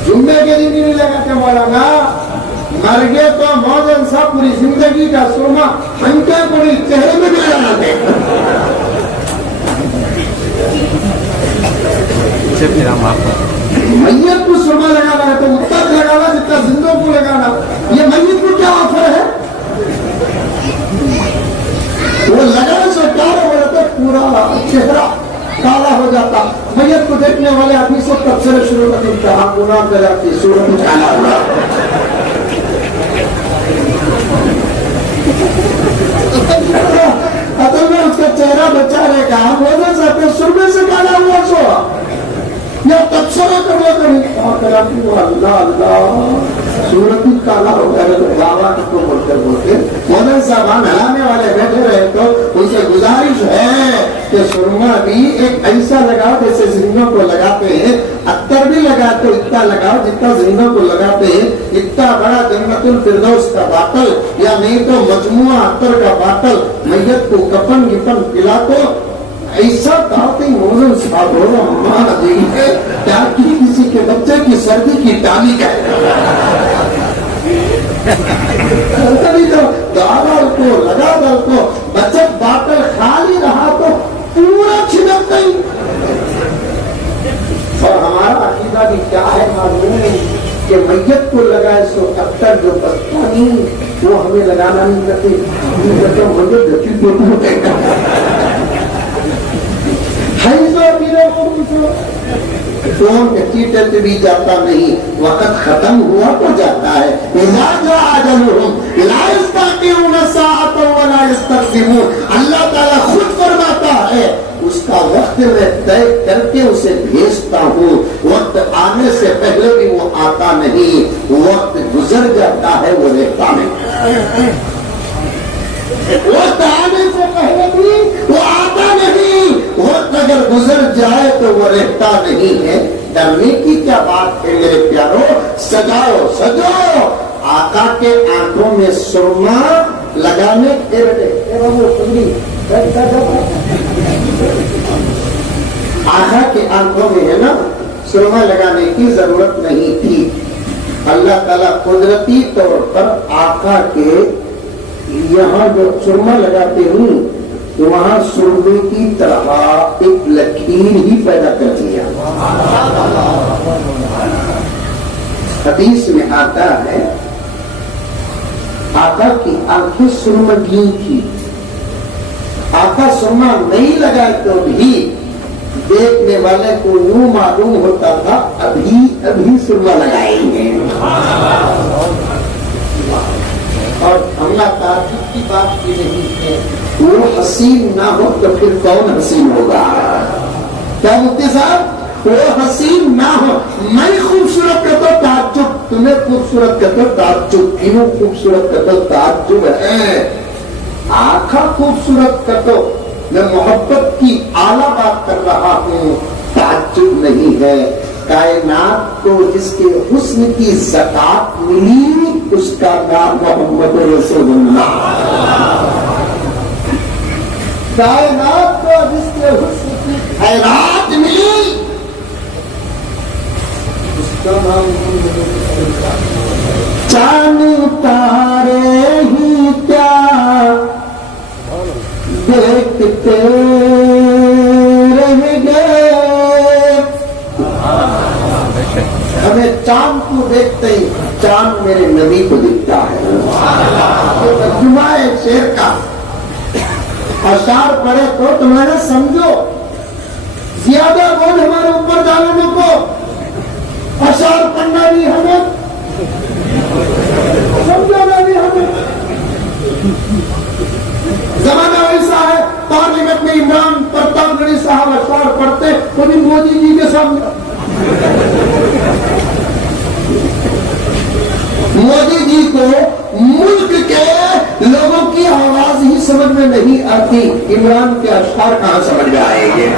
جمعے کے دن نہیں لگاتے مولانا. مر گئے تو موزن صاحب پوری زندگی کا سرما ہنکے پوری چہرے میں بھی لگاتے. میت کو سرما لگانا ہے تو اتنا لگانا جتنا زندوں کو لگانا. یہ میت کو کیا آفر ہے؟ وہ لگانے سے کالا ہو جاتا، پورا چہرہ کالا ہو جاتا. میت کو دیکھنے والے آدمی سب تبصرے شروع کر دیتا، آپ گناہ کر جاتی صورت میں کالا ہوا. اصل میں اس کا چہرہ بچا رہے گا. سرمے سے کالا ہوا سو یا تبصرہ کرو کبھی اللہ اللہ سورت ہی کالا ہو گیا تو بابا کو بولتے مولوی صاحب ہلانے والے بیٹھے رہے تو ان سے گزارش ہے کہ سرما بھی ایک ایسا لگاؤ جیسے زندوں کو لگاتے ہیں، عطر بھی لگاتے اتنا لگاؤ جتنا زندوں کو لگاتے ہیں، اتنا بڑا جنت الفردوس کا باٹل یا نہیں تو مجموعہ عطر کا باٹل میت کو کفن گفن پلا تو ایسا کہتے موزن صاحب ہو ہمارا دیکھ ہے تاکہ کسی کے بچے کی سردی کی ٹالی کبھی تو دال کو لگا دل کو بچت باٹل خالی رہا تو پورا چھنک گئی۔ اور ہمارا عقیدہ بھی کیا ہے معلوم ہے کہ میت کو لگائے سو اب تک جو بچتا نہیں وہ ہمیں لگانا نہیں کرتے فون ٹچ بھی جاتا نہیں، وقت ختم ہوا تو جاتا ہے۔ اللہ تعالیٰ خود فرماتا ہے اس کا وقت میں طے کر کے اسے بھیجتا ہوں، وقت آنے سے پہلے بھی وہ آتا نہیں، وقت گزر جاتا ہے وہ رہتا نہیں، وقت آنے سے پہلے بھی وہ آتا نہیں، وقت اگر گزر جائے تو وہ رہتا نہیں ہے۔ ڈرنے کی کیا بات ہے میرے پیارو، سجاؤ سجاؤ آقا کے آنکھوں میں سرما لگانے کے آقا کے آنکھوں میں ہے نا سرما لگانے کی ضرورت نہیں تھی۔ اللہ تعالیٰ قدرتی طور پر آقا کے یہاں جو سرما لگاتے ہوں وہاں سرمے کی طرح ایک لکیر ہی پیدا کر دیا۔ حدیث میں آتا ہے آقا کی آنکھیں سرمگی تھی، آقا سرما نہیں لگائے تو بھی دیکھنے والے کو یوں معلوم ہوتا تھا ابھی ابھی سرما لگائیں گے۔ اور اللہ تعریف کی بات کی نہیں ہے، وہ حسین نہ ہو تو پھر کون حسین ہوگا؟ کیا مفتی صاحب وہ حسین نہ ہو، میں خوبصورت کا تو تعجب، تمہیں خوبصورت کا تو تعجب، کیوں خوبصورت کا تو تعجب ہے، آنکھیں خوبصورت کا تو میں محبت کی اعلیٰ بات کر رہا ہوں، تعجب نہیں ہے۔ کائنات کو جس کے حسن کی زکات ملی اس کا نام محمد رسول اللہ۔ کائنات کو جس کے حسن کی خیرات ملی اس کا نام محمد رسول اللہ۔ چاند تارے ہی کیا دیکھتے رہ گئے، ہمیں چاند کو دیکھتے ہی چاند میرے نبی کو دکھتا ہے۔ یہ ترجمہ ہے شعر کا، اشعار پڑھے تو تمہارا سمجھو، زیادہ بول ہمارے اوپر ڈالنے کو، اشعار پڑھنا بھی ہمیں، سمجھانا بھی ہمیں۔ زمانہ ایسا ہے پارلیمنٹ میں عمران پرتاب گڑھی صاحب اشعار پڑھتے کبھی مودی جی کے سامنے، مودی جی کو ملک کے لوگوں کی آواز ہی سمجھ میں نہیں آتی، عمران کے اشعار کہاں سمجھ میں آئیں گے؟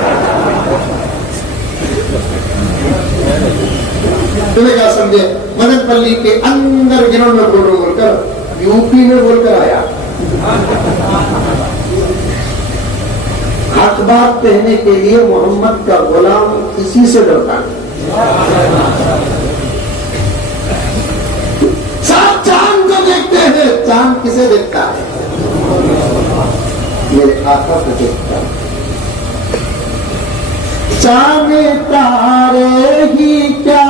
تمہیں کیا سمجھے؟ مدن پلی کے اندر گروں میں بول کر یو پی میں بول کر آیا، حق بات کہنے کے لیے محمد کا غلام کسی سے ڈرتا نہیں۔ سب چاند کو دیکھتے ہیں، چاند کسے دیکھتا ہے؟ میرے آقا کو دیکھتا ہے۔ چاند تارے ہی کیا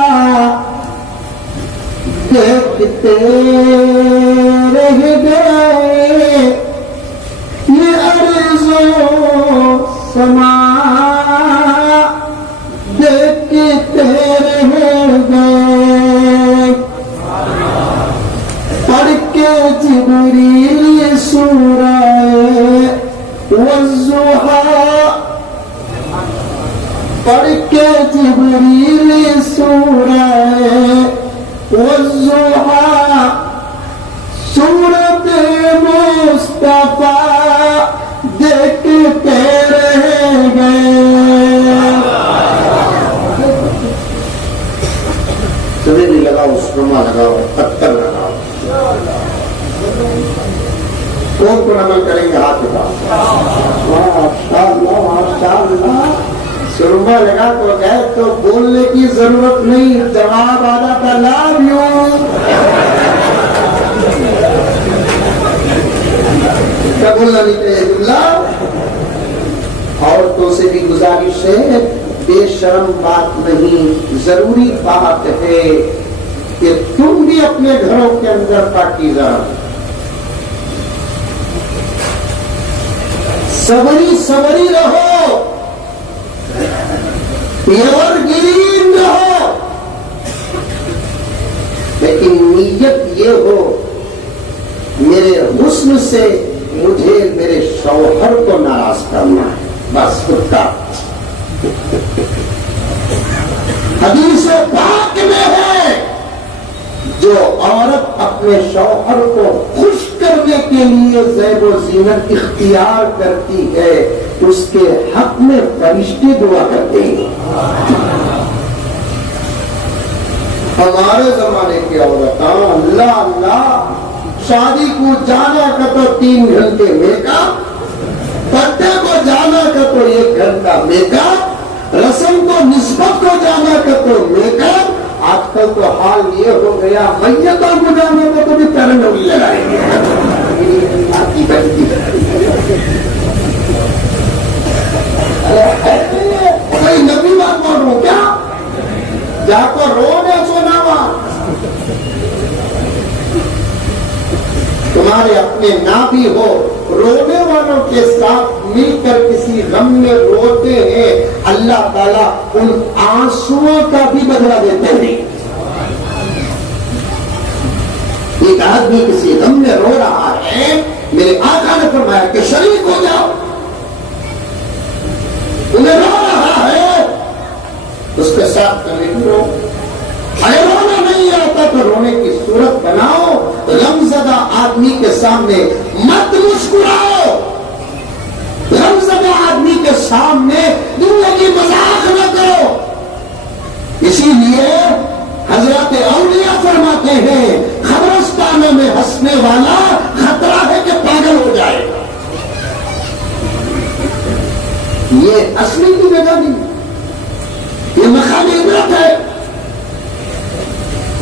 دیکھتے رہ گئے، یہ عرض و سما دیکھتے رہ گئے، پڑھ کے جبریل سورہ والضحیٰ، پڑھ کے جبریل سورہ مدد مصطفیٰ دیکھتے رہ گئے. تمہیں نہیں لگاؤ، سرما لگاؤ، پتھر لگاؤ. کون کون عمل کریں گے؟ ہاتھ اٹھاؤ. ماشاءاللہ ماشاءاللہ. سرما لگا تو گئے تو بولنے کی ضرورت نہیں، جواب آ جاتا لو یو. کیا بولنا نہیں چاہیے جملہ؟ عورتوں سے بھی گزارش ہے، بے شرم بات نہیں، ضروری بات ہے کہ تم بھی اپنے گھروں کے اندر پاکیزہ صبری صبری رہو، ایور گرین رہو، لیکن نیت یہ ہو میرے حسن سے مجھے میرے شوہر کو ناراض کرنا ہے، بس خودتا. حدیث پاک میں ہے جو عورت اپنے شوہر کو خوش کرنے کے لیے زیب و زینت اختیار کرتی ہے اس کے حق میں فرشتے دعا کرتے ہیں. ہمارے زمانے کی عورتاں اللہ اللہ، شادی کو جانا کا تو 3 گھنٹے میک اپ، پردے کو جانا کا تو 1 گھنٹہ میک اپ، رسم کو نسبت کو جانا کا تو میک اپ. آج کل تو حال یہ ہو گیا میتوں کو جانے کو تو بھی کرن ہوئی لگائیں گے. کوئی نبی بات بول رہا ہوں کیا؟ جا کو رونے سونا وہاں تمہارے اپنے نہ بھی ہو، رونے والوں کے ساتھ مل کر کسی غم میں روتے ہیں، اللہ تعالیٰ ان آنسوؤں کا بھی بدلہ دیتے ہیں. ایک آدمی کسی غم میں رو رہا ہے، میرے آقا نے فرمایا کہ شریک ہو جاؤ. انہیں رو رہا ہے اس کے ساتھ رو. اگر رونا نہیں آتا تو رونے کی صورت بناؤ. غمزدہ آدمی کے سامنے مت مسکراؤ، غمزدہ آدمی کے سامنے زندگی مذاق نہ کرو. اسی لیے حضرت اولیاء فرماتے ہیں قبرستانوں میں ہنسنے والا خطرہ ہے کہ پاگل ہو جائے. یہ ہنسنے کی جگہ نہیں، یہ مقام عبرت ہے.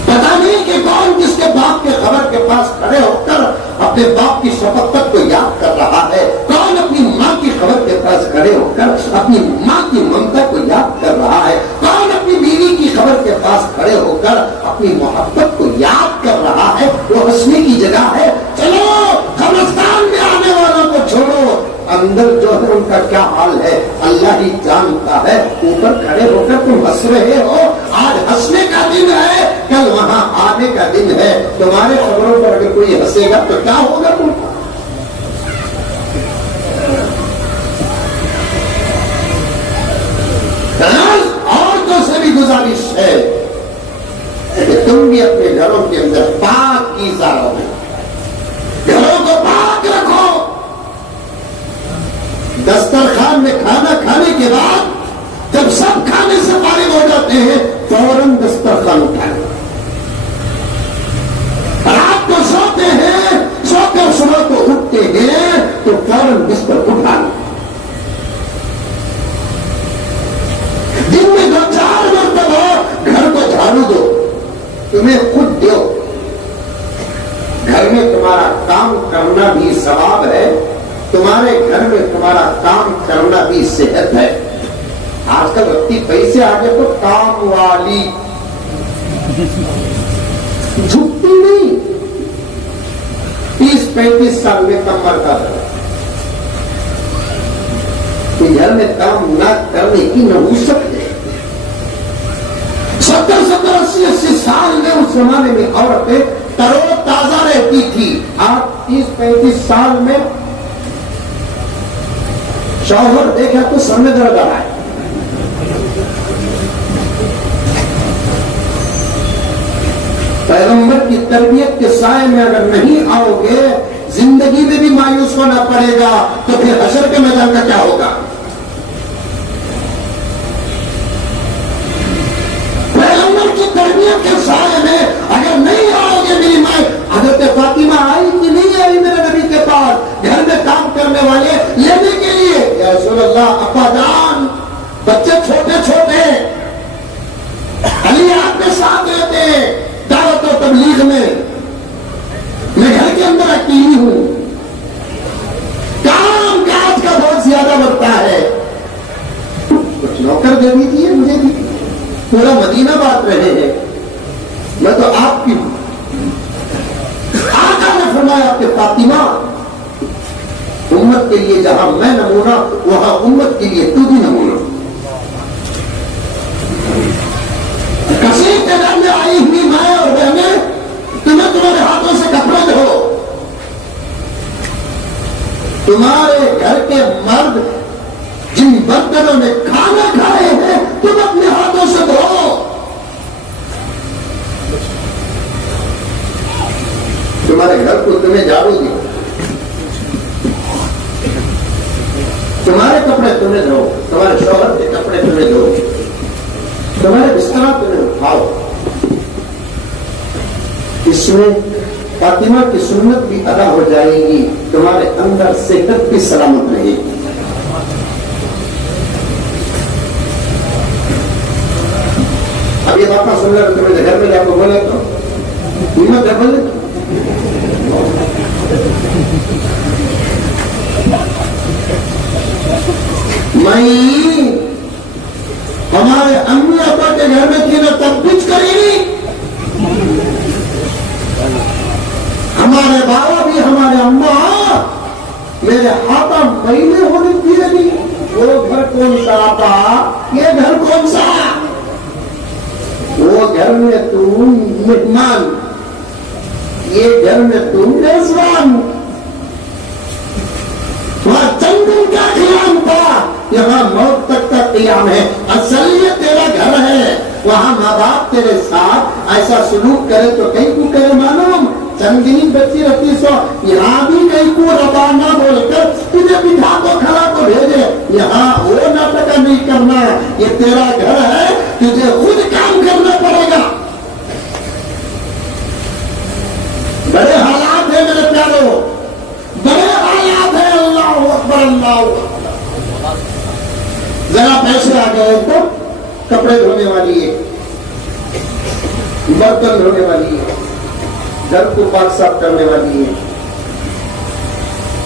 پتا نہیں کہ کون کس کے باپ کے خبر کے پاس کھڑے ہو کر اپنے باپ کی شفقت کو یاد کر رہا ہے، کون اپنی ماں کی خبر کے پاس کھڑے ہو کر اپنی ماں کی ممتا کو یاد کر رہا ہے، کون اپنی بیوی کی خبر کے پاس کھڑے ہو کر اپنی محبت کو یاد کر رہا ہے. وہ ہنسنے کی جگہ ہے. چلو قبرستان میں آنے والوں کو چھوڑو، اندر جو ہے ان کا کیا حال ہے اللہ ہی جانتا ہے. اوپر کھڑے ہو کر تم ہنس رہے ہو، آج ہنسنے کا دن ہے، کل وہاں آنے کا دن ہے. تمہارے خبروں پر اگر کوئی ہنسے گا تو کیا ہوگا تم کو؟ عورتوں سے بھی گزارش ہے کہ تم بھی اپنے گھروں کے اندر پاکیزہ رہو، گھروں کو پاک رکھو. دسترخوان میں کھانا کھانے کے بعد جب سب کھانے سے فارغ ہو جاتے ہیں فوراً دسترخوان اٹھائیں. رات کو سوتے ہیں، سو کر صبح کو اٹھتے ہیں تو فوراً بستر اٹھائیں. دن میں 2-4 مرتبہ گھر کو جھاڑو دو، تمہیں خود دو. گھر میں تمہارا کام کرنا بھی ثواب ہے، تمہارے گھر میں تمہارا کام کرنا بھی صحت ہے. آج کل اتنی پیسے آگے تو کام والی جھکتی نہیں. 30-35 سال میں کمر کا درد، گھر میں کام نہ کرنے کی نحوست ہے. 70-80 سال میں اس زمانے میں عورتیں ترو تازہ رہتی تھی. آپ 30-35 سال میں شوہر دیکھا تو سر میں درد آ رہا ہے. پیغمبر کی تربیت کے سائے میں اگر نہیں آؤ گے زندگی میں بھی مایوس ہونا پڑے گا، تو پھر حشر کے میدان کا کیا ہوگا؟ پیغمبر کی تربیت کے سائے میں اگر نہیں آؤ گے، میری ماں حضرت فاطمہ آئی کہ نہیں آئی میرے نبی کے پاس گھر میں کام کرنے والے لینے کے لیے؟ یا رسول اللہ، ابا جان بچے چھوٹے چھوٹے، علی آپ کے ساتھ رہتے ہیں دعوت و تبلیغ میں گھر کے اندر اکیلی ہوں، کام کاج کا بہت زیادہ بڑھتا ہے، کچھ نوکر دے دیجیے مجھے بھی، پورا مدینہ بات رہے ہیں، میں تو آپ کی ہوں۔ آقا نے فرمایا کہ فاطمہ امت کے لیے جہاں میں نمونہ وہاں امت کے لیے تو بھی نمونہ۔ کسی کے گھر میں آئی ہوئی مائیں اور بہنیں تمہیں تمہارے ہاتھوں سے کپڑے دھو، تمہارے گھر کے مرد جن برتنوں میں کھانا کھائے ہیں تم اپنے ہاتھوں سے دھو، تمہارے گھر کو تمہیں جھاڑو دو، تمہارے کپڑے تمہیں دھو، تمہارے شوہر کے کپڑے تمہیں دھو، تمہارے بستر تمہیں اٹھاؤ۔ اس میں فاطمہ کی سنت بھی ادا ہو جائے گی، تمہارے اندر صحت بھی سلامت رہے گی۔ اب یہ بات سن رہے تمہیں گھر میں جا کو بولے تو ہمت ہے بولے میں ہمارے امی ابا کے گھر میں تھی نا تب کچھ کرے گی، ہمارے بابا بھی ہمارے اماں میرے ہاتھ مہینے ہونے کی رہی، وہ گھر کون سا آپا، یہ گھر کون سا، وہ گھر میں تم مہمان، یہ گھر میں تم میزبان، وہاں چند دن کا قیام تھا، یہاں موت تک کا قیام ہے، اصل یہ تیرا گھر ہے، وہاں ماں باپ تیرے ساتھ ایسا سلوک کرے تو کہیں کو کرے معلوم، چند دن بچی رہتی سو یہاں بھی کہیں کو ربا نہ بول کر تجھے بٹھا کو کھڑا کو بھیجے، یہاں وہ ناٹک نہیں کرنا، یہ تیرا گھر ہے، تجھے خود کام کرنا پڑے گا۔ بڑے حالات ہیں میرے پیاروں، بڑے حالات ہیں، اللہ اکبر اللہ اکبر۔ ذرا پیسے آ گئے تو کپڑے دھونے والی ہے، برتن دھونے والی ہے، گھر کو پاک صاف کرنے والی ہے۔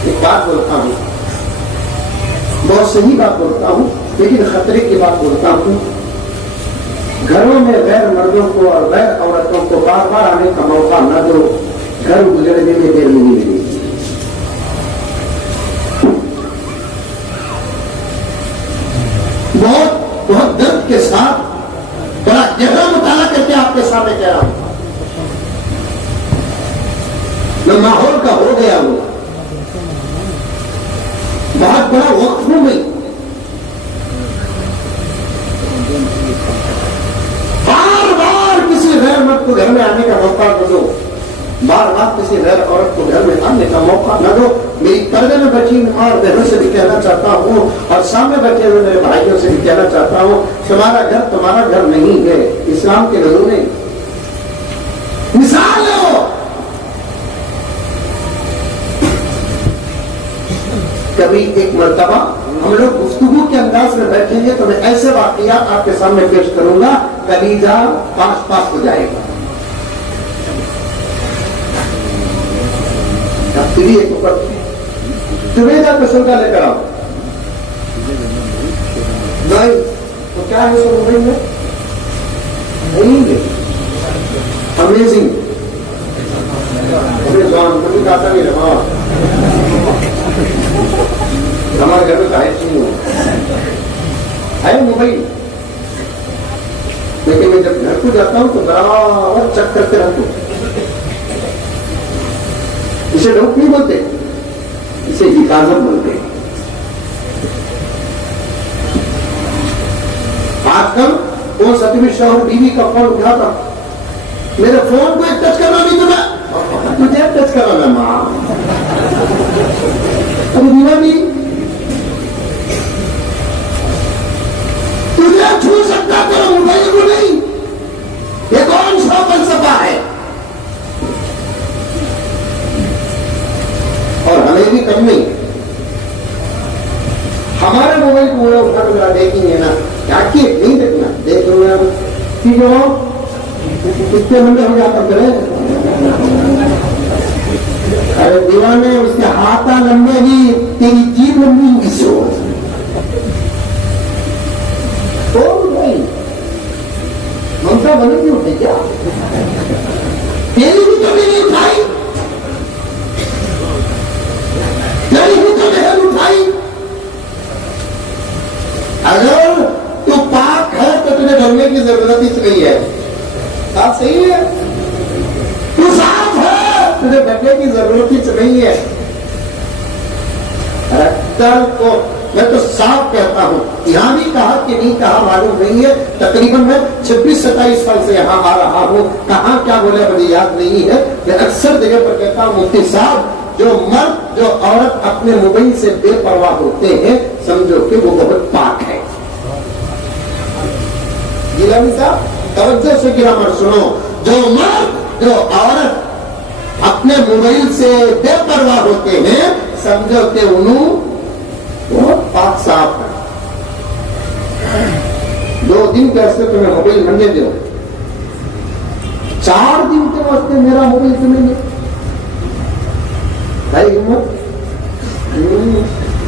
ایک بات بولتا ہوں، بہت صحیح بات بولتا ہوں لیکن خطرے کی بات بولتا ہوں، گھروں میں غیر مردوں کو اور غیر عورتوں کو بار بار آنے کا موقع نہ دو، گھر گزرنے میں دیر نہیں ملے گی۔ بہت درد کے ساتھ بڑا گہرا مطالعہ کر کے آپ کے سامنے کہہ رہا ہوں، میں ماحول کا ہو گیا ہوں، بہت بڑا وقت ہوں میں، بار بار کسی غیر مرد کو گھر میں آنے کا موقع نہ دو، بار بار کسی غیر عورت کو گھر میں آنے کا موقع نہ دو۔ میری پردے میں بیٹھی ماں اور بہنوں سے بھی کہنا چاہتا ہوں اور سامنے بیٹھے ہوئے میرے بھائیوں سے بھی کہنا چاہتا ہوں، تمہارا گھر تمہارا گھر نہیں ہے، اسلام کے نظروں میں مثال ہو۔ کبھی ایک مرتبہ ہم لوگ گفتگو کے انداز میں بیٹھیں گے تو میں ایسے واقعات آپ کے سامنے پیش کروں گا، کلیجہ پاس پاس ہو جائے گا۔ تمہیں جا پیسوں کا لے کر آؤ، نہیں تو کیا ہے سب موبائل میں امیزنگ، کبھی کہتا نہیں رہا ہمارے گھر میں کہیں نہیں ہے موبائل، لیکن میں جب گھر کو جاتا ہوں تو برابر چیک کرتے رہتا ہوں۔ اسے ڈوک نہیں بولتے، اسے حفاظت بولتے ہیں۔ آج کل وہ ستویں شوہر بیوی کا فون اٹھاتا میرے فون کو ایک ٹچ کرنا نہیں تمہیں، تجھے ٹچ کرانا ماں، تم دیوانی تجھے چھو سکتا تیرا موبائل کو نہیں، یہ کون سا فلسفہ ہے؟ اور ہمیں بھی کم نہیں، ہمارے موبائل کو اٹھا کر ذرا دیکھیں گے نا، کیا کہ نہیں دیکھنا، دیکھ لو نا ٹھیک ہے، کتنے منڈے ہو جاتا کرے، ارے دیوانے اس کے ہاتھ لمبے ہی تیری جیب لمبی کسی ہو ممتا بنے کیوں اٹھے کیا؟ تیری بھی کبھی نہیں اٹھائی، تیری بھی تو نہیں اٹھائی، اگر تو پاک ہے تو تجھے ڈرنے کی ضرورت ہی نہیں ہے، بات صحیح ہے، تو صاف ہے تجھے ڈرنے کی ضرورت ہی نہیں ہے، کل کو میں تو صاف کہتا ہوں، یہاں بھی کہا کہ نہیں کہا معلوم نہیں ہے، تقریباً میں 26-27 سال سے یہاں آ رہا ہوں، کہاں کیا بولے مجھے یاد نہیں ہے، میں اکثر جگہ پر کہتا ہوں مفتی صاحب جو مرد جو عورت اپنے موبائل سے بے پرواہ ہوتے ہیں سمجھو کہ وہ بہت پاک ہے۔ گیلانی صاحب توجہ سے گرامر سنو، جو مرد جو عورت اپنے موبائل سے بے پرواہ ہوتے ہیں سمجھو کہ انہوں وہ پاک صاف ہے۔ 2 دن کے عرصے تمہیں موبائل منگے دو، 4 دن کے واسطے میرا موبائل تمہیں نہیں بھائی ہمت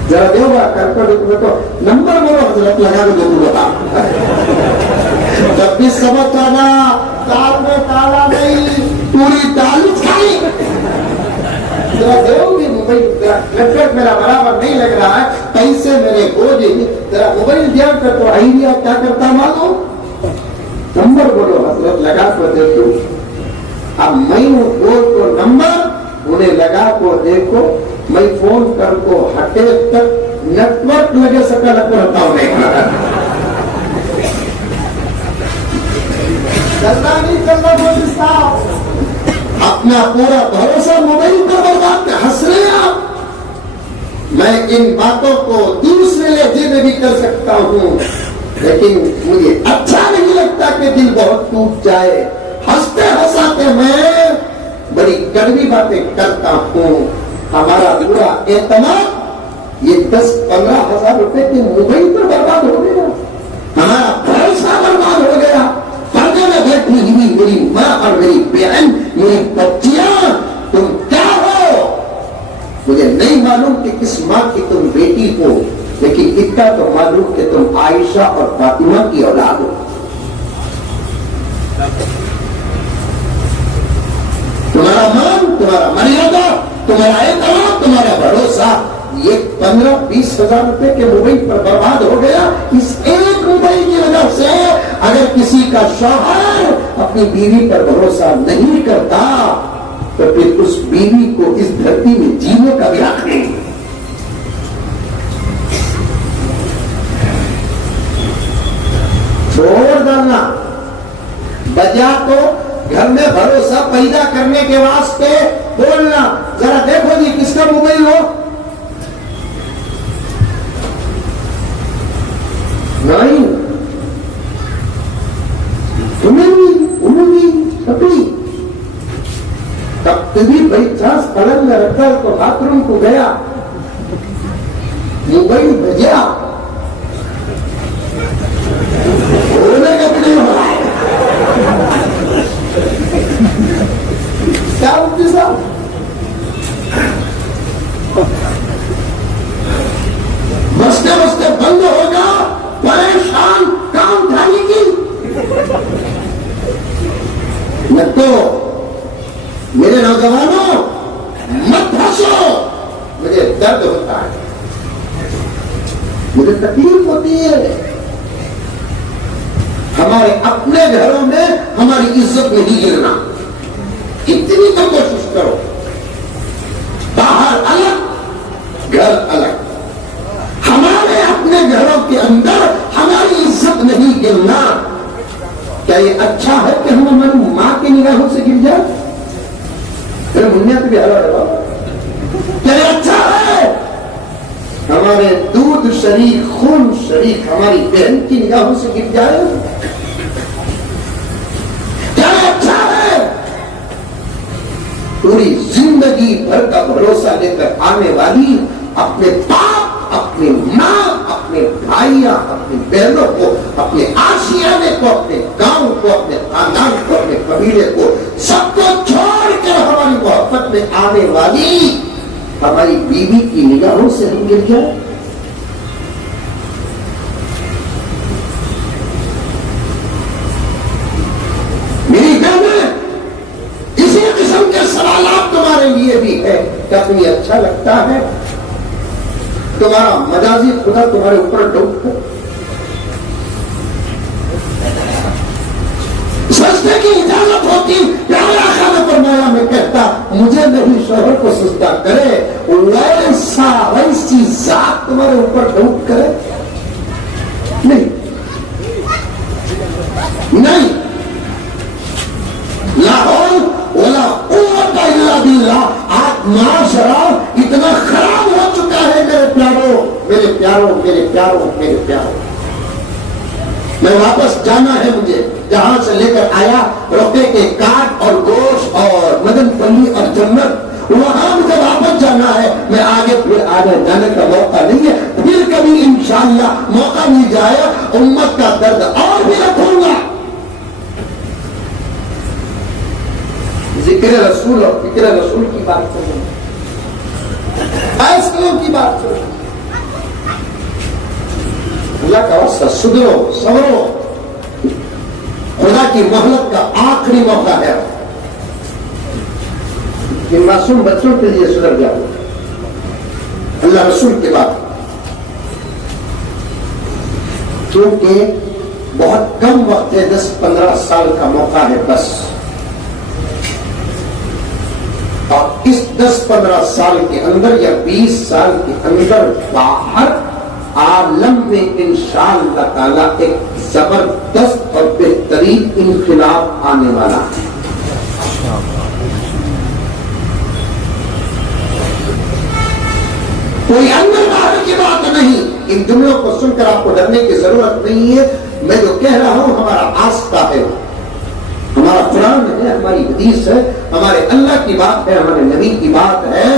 ذرا دیو گا کر کر تو نمبر بولو حضرت لگا کے دو بتا، جب بھی سبق آنا دال میں تالا نہیں پوری دال کھائی، ذرا دیو گی موبائل، نیٹ ورک میرا برابر نہیں لگ رہا ہے، پیسے میرے بوجھ، ذرا موبائل دیا کر تو آئیڈیا کیا کرتا مانو، نمبر بولو حضرت لگا کر دیکھو، اب میں بول کو نمبر انہیں لگا کو دیکھو، میں فون کر کو ہٹے تک نیٹ ورک لگے سکا لگ رہتا ہوں نہیں کرنا اپنا پورا بھروسہ موبائل پر برباد ہنس رہے ہیں آپ، میں ان باتوں کو دوسرے لہجے میں بھی کر سکتا ہوں لیکن مجھے اچھا نہیں لگتا کہ دل بہت ٹوٹ جائے، ہنستے ہنساتے میں بڑی کڑوی باتیں کرتا ہوں، ہمارا پورا اعتماد یہ 10-15 ہزار روپے کے موبائل پر برباد ہو گیا، ہمارا بھروسہ برباد ہو گیا، پردے میں بیٹھی ہوئی میری ماں اور میری بہن میری بچیاں، تم کیا ہو مجھے نہیں معلوم کہ کس ماں کی تم بیٹی ہو، لیکن اتنا تو معلوم کہ تم عائشہ اور فاطمہ کی اولاد ہو، تمہارا مان، تمہارا مریادہ، تمہارا اعتماد، تمہارا بھروسہ یہ 15-20 ہزار روپے کے موبائل پر برباد ہو گیا، اس ایک موبائل کی وجہ سے اگر کسی کا شوہر اپنی بیوی پر بھروسہ نہیں کرتا تو پھر اس بیوی کو اس دھرتی میں جینے کا بھی حق نہیں، چھوڑ ڈالنا، بجا تو گھر میں بھروسہ پیدا کرنے کے واسطے بولنا، ذرا دیکھو جی کس کا موبائل ہو، نہیں تمہیں بھی انہوں بھی سبھی، تب کبھی بھائی چانس پلنگ میں رکھا تو باتھ روم کو گیا، موبائل بجیا، رونے کا بھی نہیں ہو رہا ہے، کیا مفتی صاحب بستے بستے بند ہوگا، پریشان کام کھانے کی، نہ تو میرے نوجوانوں مت ہنسو، مجھے درد ہوتا ہے، مجھے تکلیف ہوتی ہے، ہمارے اپنے گھروں میں ہماری عزت نہیں گرنا، اتنی تو کوشش کرو، باہر الگ گھر الگ، ہمارے اپنے گھروں کے اندر ہماری عزت نہیں گرنا، کیا یہ اچھا ہے کہ ہم ہماری ماں باپ کی نگاہوں سے گر جائے؟ دنیا بھی کیا اچھا ہے ہمارے دودھ شریک خون شریک ہماری بہن کی نگاہوں سے گر جائے؟ کیا اچھا ہے پوری زندگی بھر کا بھروسہ لے کر آنے والی اپنے باپ، اپنی ماں، اپنے بھائیاں، اپنی بہنوں کو، اپنے آشیانے کو، اپنے گاؤں کو، اپنے خاندان کو، اپنے قبیلے کو، سب کو چھوڑ کر ہماری محبت میں آنے والی ہماری بیوی کی نگاہوں سے ہم گر جائیں؟ میری بہنیں، اسی قسم کے سوالات تمہارے لیے بھی ہے کہ تمہیں اچھا لگتا ہے تمہارا مجازی خدا تمہارے اوپر ڈوب کر سجدے کی اجازت ہوتی؟ پیارے آقا نے فرمایا میں کہتا مجھے نہیں شوہر کو سجدہ کرے، ویسی ذات تمہارے اوپر ڈوب کرے؟ نہیں نہیں، لاہور ولا قوت الا باللہ۔ آپ معاشرہ اتنا خراب ہو چکا ہے میرے پیاروں، میرے پیاروں، میرے پیاروں، میرے پیاروں۔ میں واپس جانا ہے مجھے، جہاں سے لے کر آیا روپے کے کاٹ اور گوشت اور مدن پلی اور جنت، وہاں مجھے واپس جانا ہے۔ میں آگے پھر آگے جانے کا موقع نہیں ہے، پھر کبھی انشاءاللہ موقع مل جائے امت کا درد اور بھی رکھوں گا۔ ذکر رسول اور فکر رسول کی بات کروں، فیصلوں کی بات کروں۔ اللہ کا واسطہ سدھرو، سنورو، خدا کی مہلت کا آخری موقع ہے کہ معصوم بچوں کے لیے سدھر جاؤ۔ اللہ رسول کے بعد کیونکہ بہت کم وقت ہے، 10-15 سال کا موقع ہے بس، اور اس 10-15 سال کے اندر یا 20 سال کے اندر باہر عالم میں انشاءاللہ تعالیٰ ایک زبردست اور بہترین انقلاب آنے والا ہے۔ کوئی اندر باہر کی بات نہیں، ان جملوں کو سن کر آپ کو ڈرنے کی ضرورت نہیں ہے۔ میں جو کہہ رہا ہوں ہمارا آستہ ہے، ہمارا قرآن ہے، ہماری حدیث ہے، ہمارے اللہ کی بات ہے، ہمارے نبی کی بات ہے۔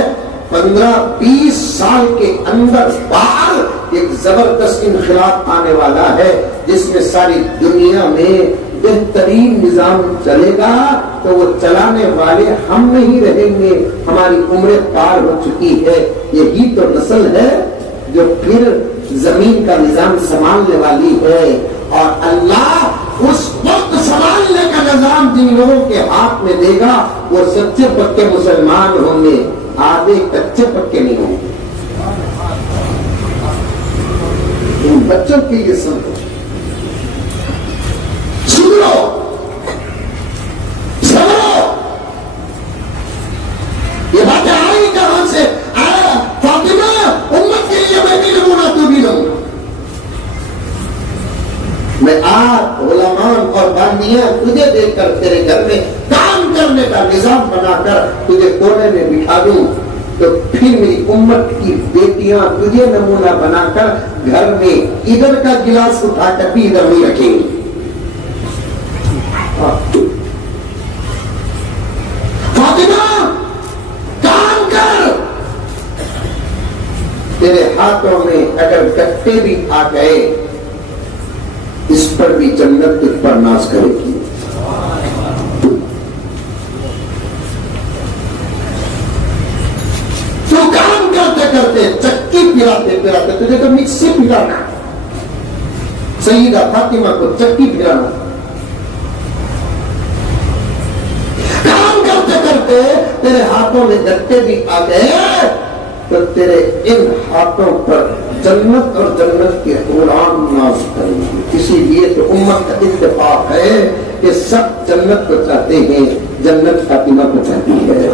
15-20 سال کے اندر باہر ایک زبردست انقلاب آنے والا ہے، جس میں ساری دنیا میں بہترین نظام چلے گا، تو وہ چلانے والے ہم نہیں رہیں گے، ہماری عمریں پار ہو چکی ہے۔ یہی تو نسل ہے جو پھر زمین کا نظام سنبھالنے والی ہے، اور اللہ اس وقت سنبھالنے کا نظام جن لوگوں کے ہاتھ میں دے گا وہ سچے پکے مسلمان ہوں گے، آدھے کچے پکے نہیں ہوں گے۔ ان بچوں کے لیے سمجھو، سنو، سنو، یہ باتیں آئی کہاں سے؟ آیا فاطمہ، امت کے لیے میں بھی نمونہ، تو بھی نمونہ۔ میں آپ علماء اور باندیاں تجھے دیکھ کر تیرے گھر میں کام کرنے کا نظام بنا کر تجھے کونے میں بٹھا دوں، تو پھر میری امت کی بیٹیاں تجھے نمونہ بنا کر گھر میں ادھر کا گلاس اٹھا کر بھی ادھر نہیں رکھیں گی۔ فاطمہ کام کر، تیرے ہاتھوں میں اگر گٹے بھی آ گئے اس پر بھی جنت تجھ پر ناز کرے گی۔ تو کام کرتے کرتے چکی پھراتے پھراتے تجھے تو مکسی پھرانا، سیدہ فاطمہ کو چکی پھرانا، کام کرتے کرتے تیرے ہاتھوں میں گٹے بھی آ گئے تو تیرے ان ہاتھوں پر جنت اور جنت کے قرآن ناز کریں گے۔ اسی لیے تو امت کا اتفاق ہے کہ سب جنت کو چاہتے ہیں، جنت فاطمہ کو چاہتی ہے۔